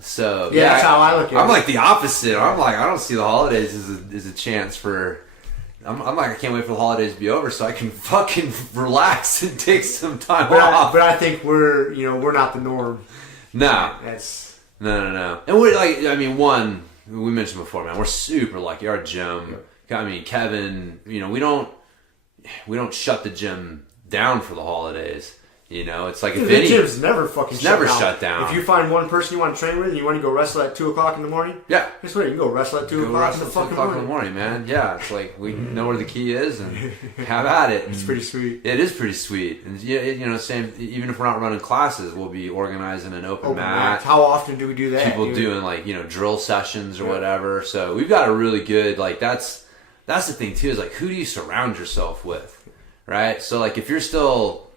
so, that's how I look at it. I'm like the opposite. I'm like, I don't see the holidays as a chance for... I'm like, I can't wait for the holidays to be over so I can fucking relax and take some time off. But I think we're not the norm. No. No. And we're like, I mean, we mentioned before, man, we're super lucky. Our gym, I mean, Kevin, we don't shut the gym down for the holidays. You know, it's like if the gym's never fucking shut down. If you find one person you want to train with and you want to go wrestle at 2 o'clock in the morning, yeah, guess what? You can go wrestle at 2 o'clock in the fucking morning, man. Yeah, it's like we know where the key is and have at it. It's pretty sweet. It is pretty sweet, and yeah, you know, same. Even if we're not running classes, we'll be organizing an open mat. How often do we do that? People doing like, you know, drill sessions or whatever. So we've got a really good, like, that's the thing too, is like, who do you surround yourself with, right? So like if you're still,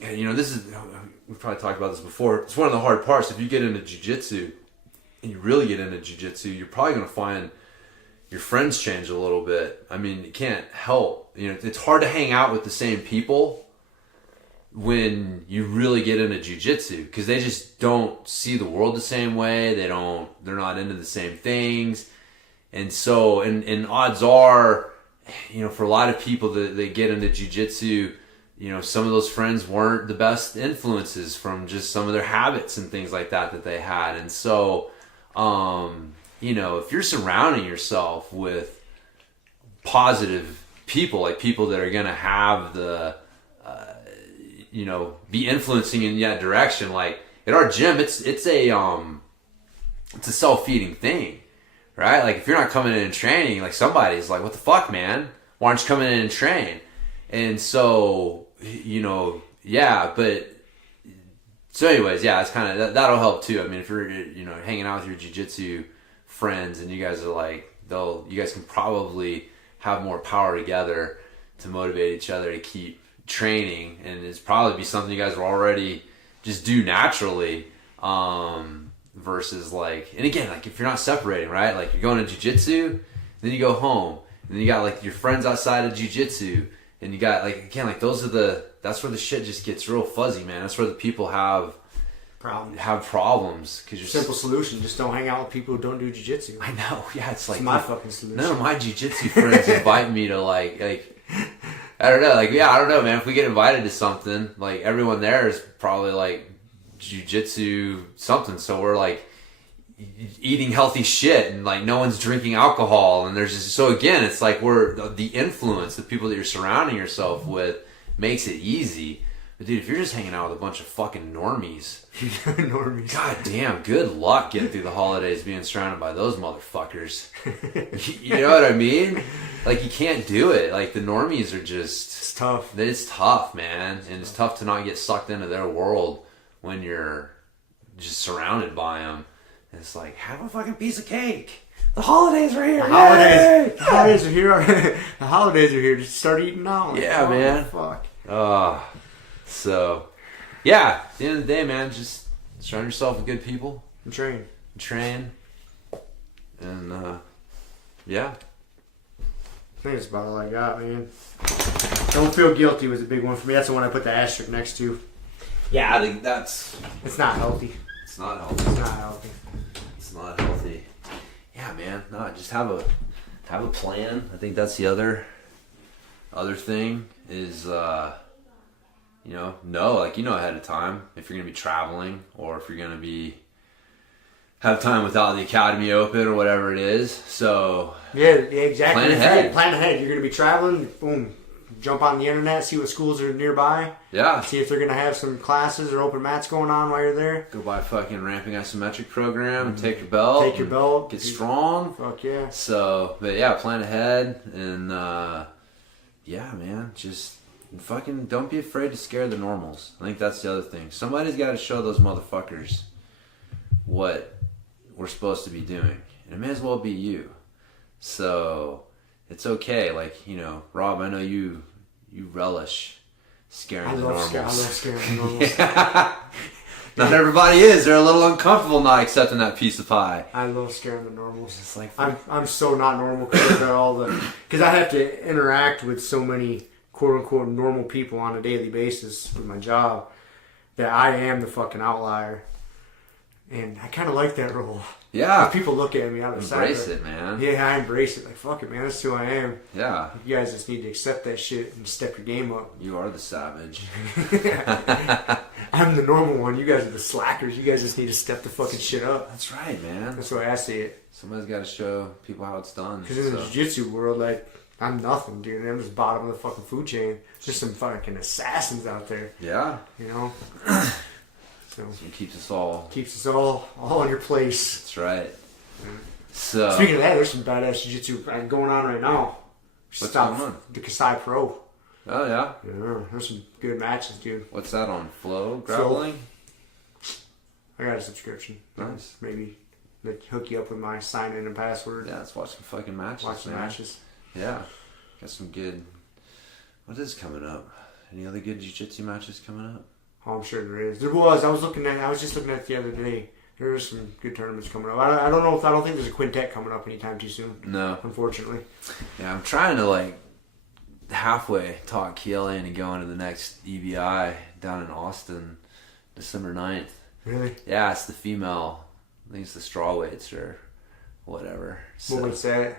you know, we've probably talked about this before. It's one of the hard parts. If you get into jiu-jitsu and you really get into jiu-jitsu, you're probably going to find your friends change a little bit. I mean, you can't help. You know, it's hard to hang out with the same people when you really get into jiu-jitsu because they just don't see the world the same way. They're not into the same things. And so, and odds are, you know, for a lot of people that they get into jiu-jitsu, you know, some of those friends weren't the best influences from just some of their habits and things like that they had. And so, you know, if you're surrounding yourself with positive people, like people that are going to have the, you know, be influencing in that direction, like at our gym, it's a self-feeding thing, right? Like if you're not coming in and training, like somebody's like, what the fuck, man? Why aren't you coming in and train? And so, you know, yeah, but so anyways, yeah, it's kind of that'll help too. I mean, if you're, you know, hanging out with your jiu-jitsu friends and you guys are like, you guys can probably have more power together to motivate each other to keep training, and it's probably be something you guys will already just do naturally, versus like, and again, like if you're not separating, right? Like you're going to jiu-jitsu, then you go home, and then you got like your friends outside of jiu-jitsu. And you got, like, again, like, that's where the shit just gets real fuzzy, man. That's where the people have problems. Cause Simple solution, just don't hang out with people who don't do jiu-jitsu. I know, yeah, it's like... my fucking solution. None of my jiu-jitsu friends invite me to, like, I don't know, like, yeah, I don't know, man. If we get invited to something, like, everyone there is probably, like, jiu-jitsu something. So we're, like, eating healthy shit and like no one's drinking alcohol, and there's just, so again, it's like the influence, the people that you're surrounding yourself with makes it easy. But dude, if you're just hanging out with a bunch of fucking normies, god damn, good luck getting through the holidays being surrounded by those motherfuckers. You know what I mean? Like you can't do it. Like the normies are just, it's tough. It's tough, man. And it's tough to not get sucked into their world when you're just surrounded by them. It's like, have a fucking piece of cake. The holidays are here. The holidays are here. The holidays are here. Just start eating now. Yeah, man. Fuck. So, yeah. At the end of the day, man, just surround yourself with good people. And train. And, yeah. I think that's about all I got, man. Don't feel guilty was a big one for me. That's the one I put the asterisk next to. Yeah, I think that's... It's not healthy. It's not healthy. It's not healthy. It's not healthy. Yeah, man. No, just have a plan. I think that's the other thing is, you know ahead of time if you're going to be traveling or if you're going to have time without the academy open or whatever it is. So yeah, exactly. Plan ahead. Plan ahead. You're going to be traveling. Boom. Jump on the internet, see what schools are nearby. Yeah. See if they're going to have some classes or open mats going on while you're there. Go buy a fucking ramping isometric program and take your belt. Get strong. Fuck yeah. So, but yeah, plan ahead and yeah, man, just fucking don't be afraid to scare the normals. I think that's the other thing. Somebody's got to show those motherfuckers what we're supposed to be doing. And it may as well be you. So, it's okay. Like, you know, Rob, I know you relish scaring the normals. I love scaring the normals. Yeah. Not everybody is. They're a little uncomfortable not accepting that piece of pie. I love scaring the normals. It's like I'm so not normal because I have to interact with so many quote unquote normal people on a daily basis with my job that I am the fucking outlier, and I kind of like that role. Yeah. If people look at me out of sight. Embrace it, man. Yeah, I embrace it. Like, fuck it, man. That's who I am. Yeah. You guys just need to accept that shit and step your game up. You are the savage. I'm the normal one. You guys are the slackers. You guys just need to step the fucking shit up. That's right, man. That's the way I see it. Somebody's got to show people how it's done. Because in the jiu-jitsu world, like, I'm nothing, dude. I'm just bottom of the fucking food chain. Just some fucking assassins out there. Yeah. You know? So it keeps us all in your place. That's right. So speaking of that, there's some badass jiu-jitsu going on right now. What's going on? The Kasai Pro. Oh yeah. Yeah, there's some good matches, dude. What's that on? Flow grappling? I got a subscription. Nice. Maybe like hook you up with my sign in and password. Yeah, let's watch some fucking matches. Watch some matches. Yeah. Got some good. What is coming up? Any other good jiu-jitsu matches coming up? Oh, I'm sure there is. There was. I was just looking at it the other day. There's some good tournaments coming up. I don't think there's a quintet coming up anytime too soon. No. Unfortunately. Yeah, I'm trying to like halfway talk Keela into going to the next EBI down in Austin, December 9th. Really? Yeah, it's the female. I think it's the straw weights or whatever. So, What was that?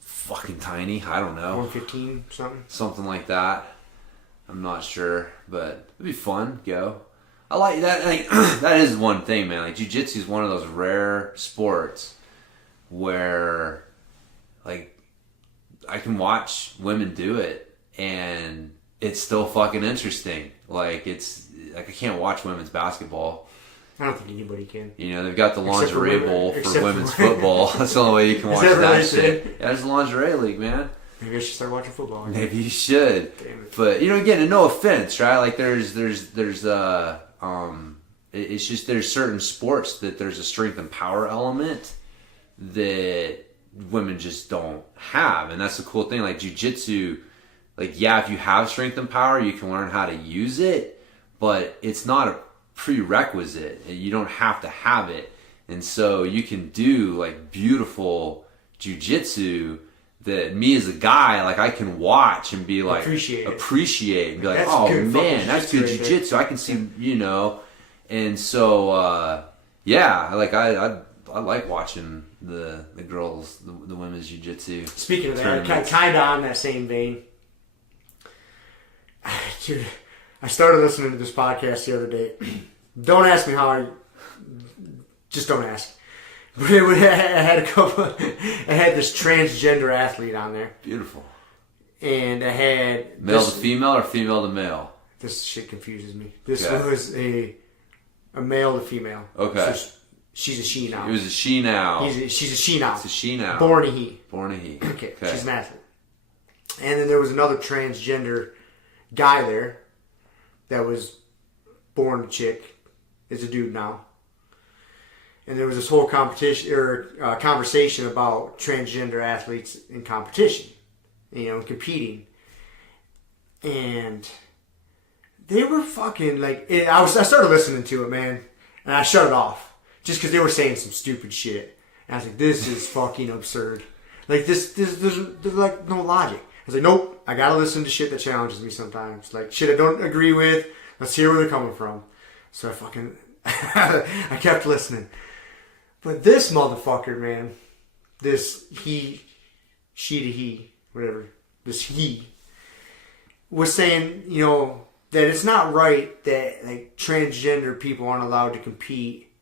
Fucking tiny. I don't know. 115 something? Something like that. I'm not sure, but it'd be fun. Go. I like that. Like, that is one thing, man. Like jiu-jitsu is one of those rare sports where, like, I can watch women do it, and it's still fucking interesting. Like it's like I can't watch women's basketball. I don't think anybody can. You know, they've got the lingerie bowl for women's for football. That's the only way you can watch that shit. Yeah, there's a lingerie league, man. Maybe I should start watching football again. Maybe you should. Damn it. But you know, again, and no offense, right? Like it's just there's certain sports that there's a strength and power element that women just don't have, and that's the cool thing. Like jiu-jitsu, like yeah, if you have strength and power, you can learn how to use it, but it's not a prerequisite. You don't have to have it, and so you can do like beautiful jiu-jitsu that me as a guy, like I can watch and be like appreciate and be like, that's oh good man, that's good jiu-jitsu. I can see, you know, and so yeah, like I like watching the girls, the women's jiu-jitsu. Speaking of that, kind of on that same vein, dude, I started listening to this podcast the other day. Don't ask me how. Just don't ask. But I had I had this transgender athlete on there. Beautiful. And I had male to female or female to male. This shit confuses me. This was a male to female. Okay. So she's a she now. It was a she now. She's a she now. It's a she now. Born a he. Born a he. Okay. She's an athlete. And then there was another transgender guy there that was born a chick. Is a dude now. And there was this whole competition or conversation about transgender athletes in competition, you know, competing, and they were fucking like. I started listening to it, man, and I shut it off just because they were saying some stupid shit. And I was like, "This is fucking absurd. Like there's like no logic." I was like, "Nope, I gotta listen to shit that challenges me sometimes. Like shit I don't agree with. Let's hear where they're coming from." So I fucking I kept listening. But this motherfucker, man, this he, whatever, this he, was saying, you know, that it's not right that like transgender people aren't allowed to compete,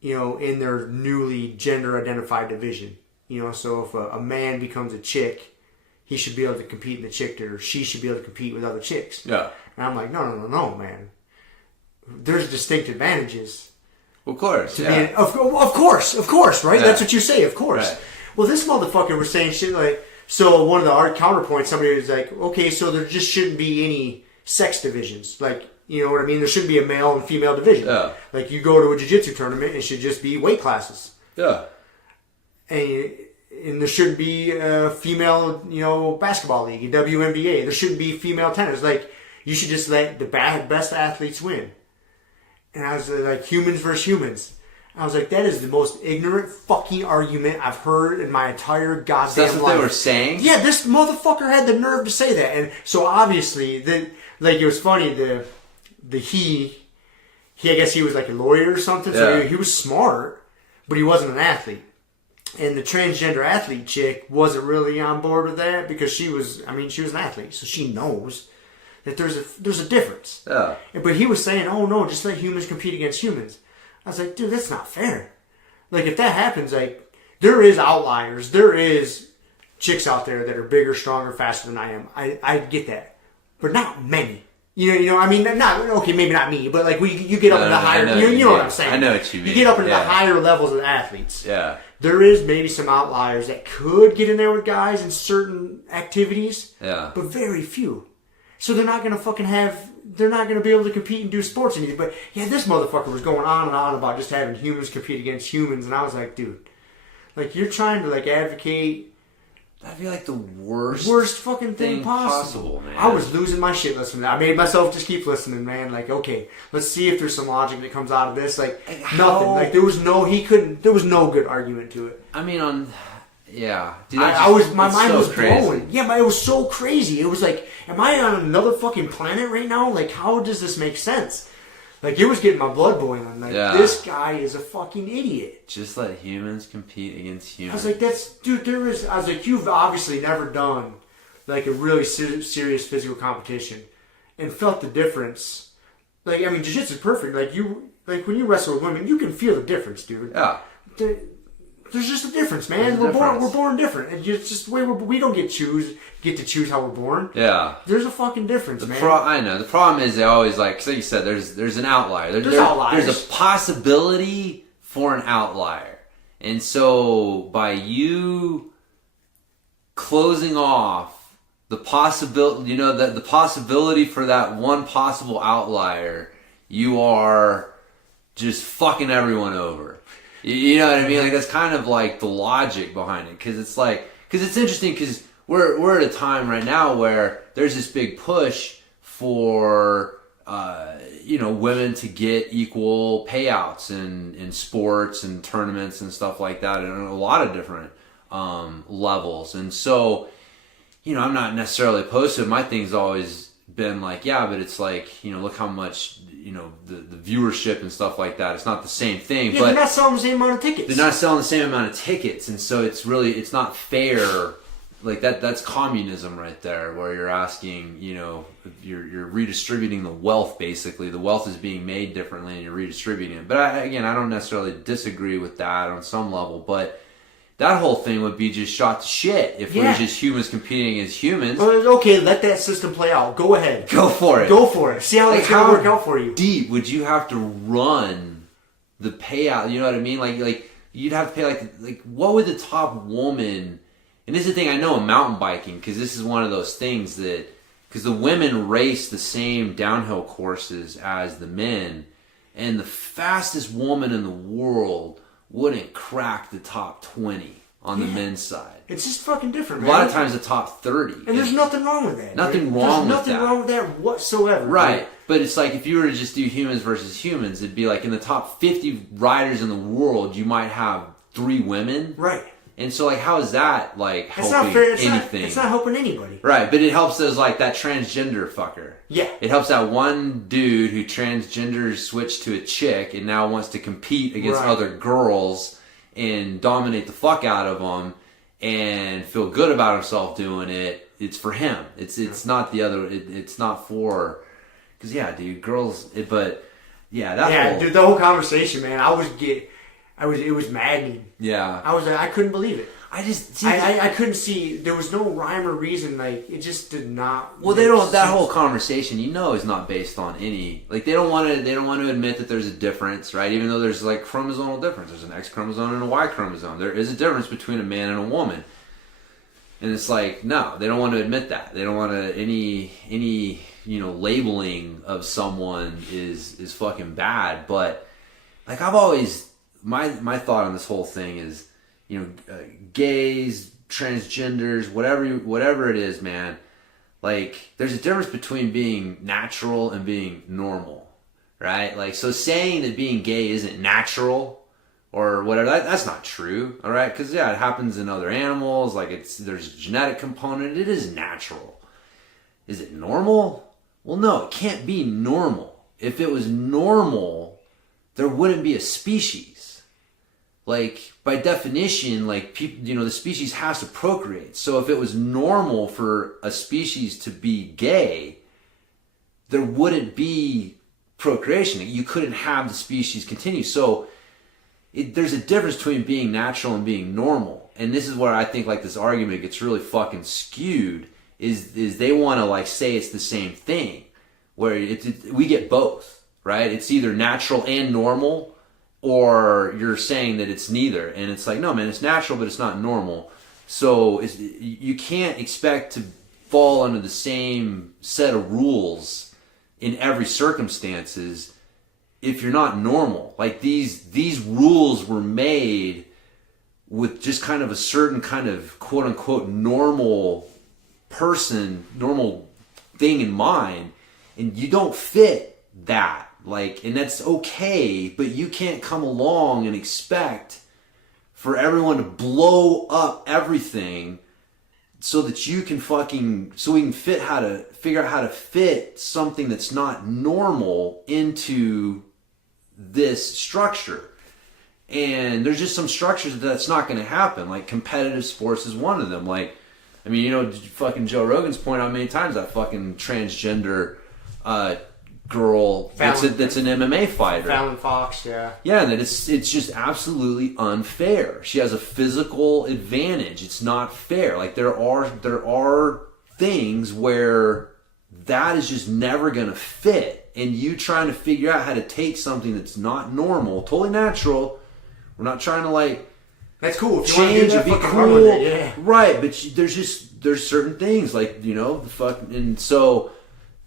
you know, in their newly gender identified division. You know, so if a man becomes a chick, he should be able to compete in the chick, or she should be able to compete with other chicks. Yeah. And I'm like, no, man. There's distinct advantages. Of course, Of course, right? Yeah. That's what you say, of course. Right. Well, this motherfucker was saying shit like, so one of the counterpoints, somebody was like, okay, so there just shouldn't be any sex divisions. Like, you know what I mean? There shouldn't be a male and female division. Yeah. Like, you go to a jiu-jitsu tournament, it should just be weight classes. Yeah. And there shouldn't be a female, you know, basketball league, a WNBA. There shouldn't be female tennis. Like, you should just let the best athletes win. And I was like, humans versus humans. I was like, that is the most ignorant fucking argument I've heard in my entire goddamn life. That's what they were saying? Yeah, this motherfucker had the nerve to say that. And so obviously, like it was funny, he I guess he was like a lawyer or something, so he was smart, but he wasn't an athlete. And the transgender athlete chick wasn't really on board with that because she was an athlete, so she knows that there's a difference. Yeah. But he was saying, oh no, just let humans compete against humans. I was like, dude, that's not fair. Like if that happens, like there is outliers. There is chicks out there that are bigger, stronger, faster than I am. I get that, but not many. You know. I mean, not okay. Maybe not me, but like you get up into the higher. You know what I'm saying? I know what you mean. You get up into the higher levels of athletes. Yeah. There is maybe some outliers that could get in there with guys in certain activities. Yeah. But very few. So they're not gonna they're not gonna be able to compete and do sports anything. But yeah, this motherfucker was going on and on about just having humans compete against humans, and I was like, dude, like you're trying to like advocate. That'd be like the worst fucking thing possible, man. I was losing my shit listening to that. I made myself just keep listening, man. Like, okay, let's see if there's some logic that comes out of this. Like, nothing. Like, there was no good argument to it. I mean, yeah. Dude, my mind was crazy. blowing. Yeah, but it was so crazy. It was like, am I on another fucking planet right now? Like, how does this make sense? Like, it was getting my blood boiling. Like, this guy is a fucking idiot. Just let humans compete against humans. I was like, I was like, you've obviously never done, like, a really serious physical competition and felt the difference. Like, I mean, jiu-jitsu is perfect. Like, when you wrestle with women, you can feel the difference, dude. Yeah. There's just a difference, man. We're born different. And it's just the way we don't get to choose how we're born. Yeah. There's a fucking difference, man. I know. The problem is they always like you said, there's an outlier. There's outliers. There's a possibility for an outlier. And so by you closing off the possibility, that the possibility for that one possible outlier, you are just fucking everyone over. You know what I mean? Like, that's kind of like the logic behind it. Because it's interesting because we're at a time right now where there's this big push for, women to get equal payouts in sports and tournaments and stuff like that, and a lot of different levels. And so, I'm not necessarily opposed to it. My thing's always been like, yeah, but it's like, look how much, the viewership and stuff like that. It's not the same thing. Yeah, but they're not selling the same amount of tickets. They're not selling the same amount of tickets, and so it's not fair. Like that's communism right there, where you're asking, you're redistributing the wealth. Basically, the wealth is being made differently, and you're redistributing it. But I don't necessarily disagree with that on some level, but that whole thing would be just shot to shit if it was just humans competing against humans. Well, okay, let that system play out. Go ahead. Go for it. Go for it. See how it's going to work out for you. Deep would you have to run the payout? You know what I mean? Like you'd have to pay like what would the top woman? And this is the thing I know in mountain biking, because this is one of those things that because the women race the same downhill courses as the men, and the fastest woman in the world wouldn't crack the top 20 on the men's side. It's just fucking different, man. A lot of times the top 30. And there's nothing wrong with that. Nothing wrong with that whatsoever. Right. Right? But it's like if you were to just do humans versus humans, it'd be like in the top 50 riders in the world, you might have 3 women. Right. And so, like, how is that, like, helping not fair. anything? It's not helping anybody. Right, but it helps those, like, that transgender fucker. Yeah. It helps that one dude who transgender switched to a chick and now wants to compete against other girls and dominate the fuck out of them and feel good about himself doing it. It's for him. It's not the other. It's not for... Because, yeah, dude, girls... But, yeah, that whole... dude, the whole conversation, man, it was maddening. Yeah. I couldn't believe it. I couldn't see, there was no rhyme or reason, like, it just did not. Well, they don't, that whole conversation, is not based on any, like, they don't want to admit that there's a difference, right? Even though there's, like, chromosomal difference. There's an X chromosome and a Y chromosome. There is a difference between a man and a woman. And it's like, no, they don't want to admit that. They don't want to, any labeling of someone is fucking bad. But, like, I've always, my thought on this whole thing is, gays, transgenders, whatever it is, man, like, there's a difference between being natural and being normal, right? Like, so saying that being gay isn't natural or whatever, that's not true, all right? Because, yeah, it happens in other animals, like, there's a genetic component, it is natural. Is it normal? Well, no, it can't be normal. If it was normal, there wouldn't be a species. Like, by definition, like, people, the species has to procreate. So if it was normal for a species to be gay, there wouldn't be procreation. You couldn't have the species continue. So there's a difference between being natural and being normal. and this is where I think like this argument gets really fucking skewed, is they want to like say it's the same thing, where we get both, right? It's either natural and normal, or you're saying that it's neither. And it's like, no, man, it's natural, but it's not normal. So you can't expect to fall under the same set of rules in every circumstances if you're not normal. Like these rules were made with just kind of a certain kind of quote unquote normal thing in mind, and you don't fit that. Like, and that's okay, but you can't come along and expect for everyone to blow up everything so that you can so we can figure out how to fit something that's not normal into this structure. And there's just some structures that's not going to happen. Like competitive sports is one of them. Like, I mean, you know, fucking Joe Rogan's pointed out many times that fucking transgender girl that's an MMA fighter. Fallon Fox, yeah. Yeah, and that it's just absolutely unfair. She has a physical advantage. It's not fair. Like there are things where that is just never gonna fit. And you trying to figure out how to take something that's not normal, totally natural. We're not trying to like that's cool. If you change want to it, be run with cool, it, yeah. Right? But there's certain things like, you know, the fuck, and so.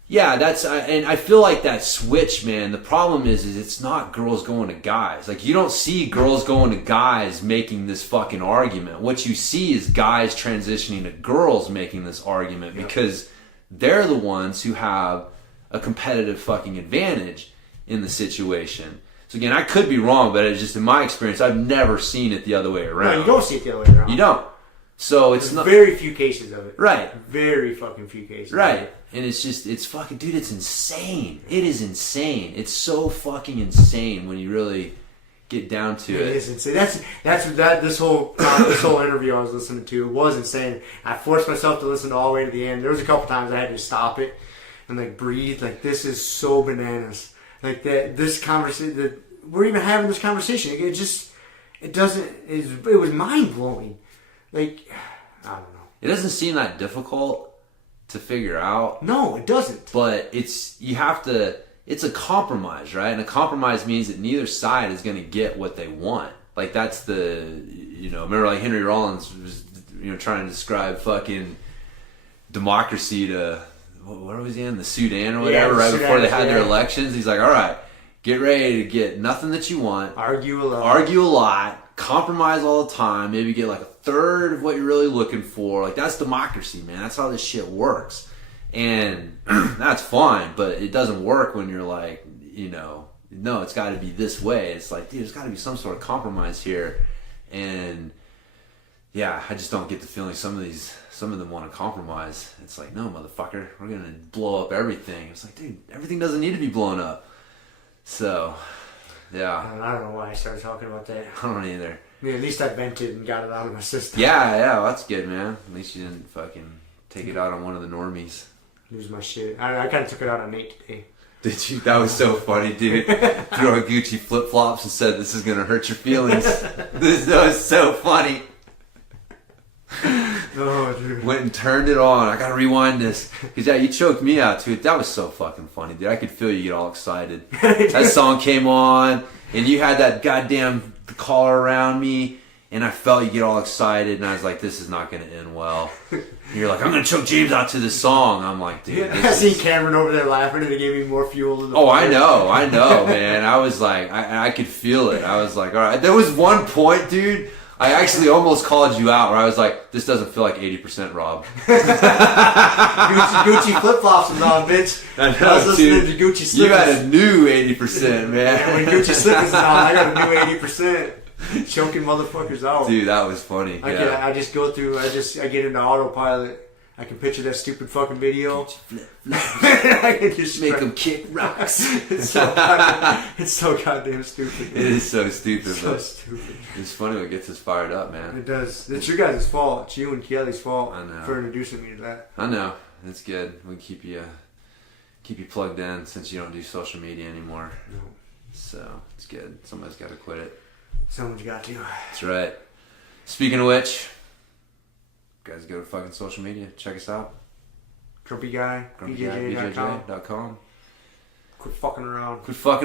Yeah, and I feel like that switch, man. The problem is it's not girls going to guys. Like, you don't see girls going to guys making this fucking argument. What you see is guys transitioning to girls making this argument because they're the ones who have a competitive fucking advantage in the situation. So again, I could be wrong, but it's just in my experience, I've never seen it the other way around. No, you don't see it the other way around. You don't. So There's very few cases of it. Right. Very fucking few cases. Right. And it's fucking, dude, it's insane. It is insane. It's so fucking insane when you really get down to it. It is insane. This whole interview I was listening to was insane. I forced myself to listen all the way to the end. There was a couple times I had to stop it and like breathe. Like, this is so bananas. Like this conversation that we're even having this conversation. It was mind blowing. Like, I don't know. It doesn't seem that difficult to figure out. No, it doesn't. But it's a compromise, right? And a compromise means that neither side is going to get what they want. Like, that's remember like Henry Rollins was, trying to describe fucking democracy to, where was he in? The Sudan or whatever, right Sudan, before they had their elections. He's like, all right, get ready to get nothing that you want. Argue a lot. Compromise all the time, maybe get like a third of what you're really looking for. Like, that's democracy, man. That's how this shit works. And that's fine, but it doesn't work when you're like, no, it's got to be this way. It's like, dude, there's got to be some sort of compromise here. And yeah, I just don't get the feeling some of them want to compromise. It's like, no, motherfucker, we're going to blow up everything. It's like, dude, everything doesn't need to be blown up. So... yeah. I don't know why I started talking about that. I don't either. I mean, at least I vented and got it out of my system. Yeah, well, that's good, man. At least you didn't fucking take it out on one of the normies. Lose my shit. I kind of took it out on Nate today. Did you? That was so funny, dude. Threw on Gucci flip-flops and said, this is going to hurt your feelings. That was so funny. Oh, dude. Went and turned it on. I got to rewind this. Because, yeah, you choked me out, too. That was so fucking funny, dude. I could feel you get all excited. That song came on, and you had that goddamn collar around me, and I felt you get all excited, and I was like, this is not going to end well. And you're like, I'm going to choke James out to this song. I'm like, dude. I seen Cameron over there laughing, and it gave me more fuel to the fire. I know, man. I was like, I could feel it. I was like, all right. There was one point, dude, I actually almost called you out where I was like, this doesn't feel like 80%, Rob. Gucci flip-flops was on, bitch. I know, I was listening to Gucci slippers. You got a new 80%, man. Yeah, when Gucci slippers is on, I got a new 80%. Choking motherfuckers out. Dude, that was funny. I just go through, I get into autopilot. I can picture that stupid fucking video. I can just make them kick rocks. It's so goddamn stupid. It is so stupid. So stupid. It's funny what gets us fired up, man. It does. It's your guys' fault. It's you and Kelly's fault. I know. For introducing me to that. I know. It's good. We keep you plugged in since you don't do social media anymore. No. So it's good. Somebody's got to quit it. Someone's got to. That's right. Speaking of which, guys, go to fucking social media. Check us out. Grumpy Guy BJJ.com. Quit fucking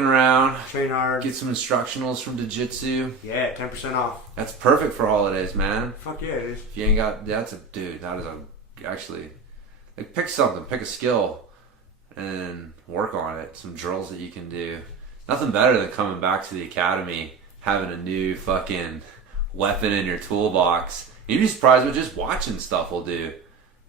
around. Train hard. Get some instructionals from Jiu-Jitsu. Yeah, 10% off. That's perfect for holidays, man. Fuck yeah, it is. If you ain't got, actually, like, pick something, pick a skill, and work on it. Some drills that you can do. Nothing better than coming back to the academy, having a new fucking weapon in your toolbox. You'd be surprised what just watching stuff will do.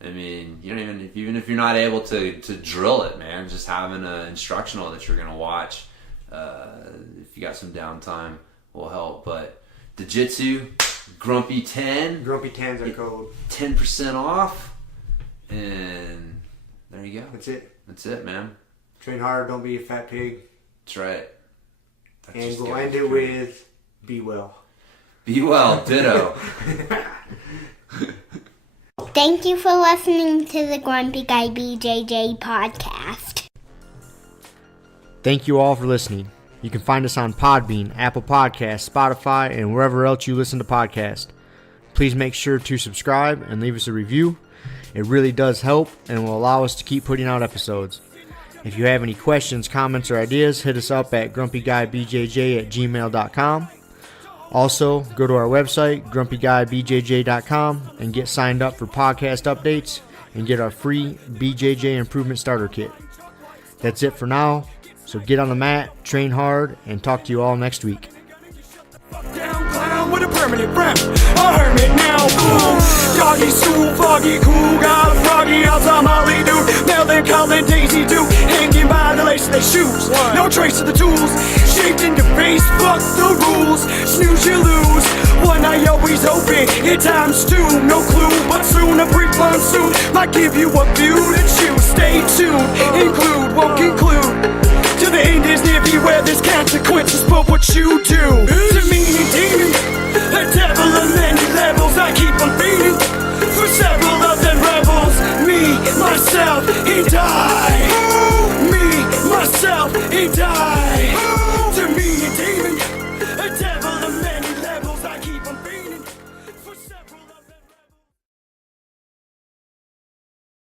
I mean, you don't even if you're not able to drill it, man, just having an instructional that you're gonna watch, if you got some downtime, will help. But Jiu-Jitsu, Grumpy 10. Grumpy 10's our code. 10% off, and there you go. That's it, man. Train hard, don't be a fat pig. That's right. And we'll end it with be well. Be well, ditto. Thank you for listening to the Grumpy Guy BJJ Podcast. Thank you all for listening. You can find us on Podbean, Apple Podcasts, Spotify, and wherever else you listen to podcasts. Please make sure to subscribe and leave us a review. It really does help and will allow us to keep putting out episodes. If you have any questions, comments, or ideas, hit us up at grumpyguybjj@gmail.com. Also, go to our website, grumpyguybjj.com, and get signed up for podcast updates and get our free BJJ Improvement Starter Kit. That's it for now, so get on the mat, train hard, and talk to you all next week. With a permanent rep, a hermit now, boom. Doggy stool, foggy, cool, got a froggy outside Molly dude. Melvin, Colin, Daisy Duke, hanging by the lace of their shoes. No trace of the tools, shaped in your face, fuck the rules. Snooze, you lose. One eye always open, in times two, no clue. But soon a brief monsoon might give you a view to choose. Stay tuned, include, won't conclude. To the end is near, beware there's consequences, but what you do to me indeed. A devil of many levels, I keep on feeding. For several of them rebels, me, myself, and I. Me, myself, and I.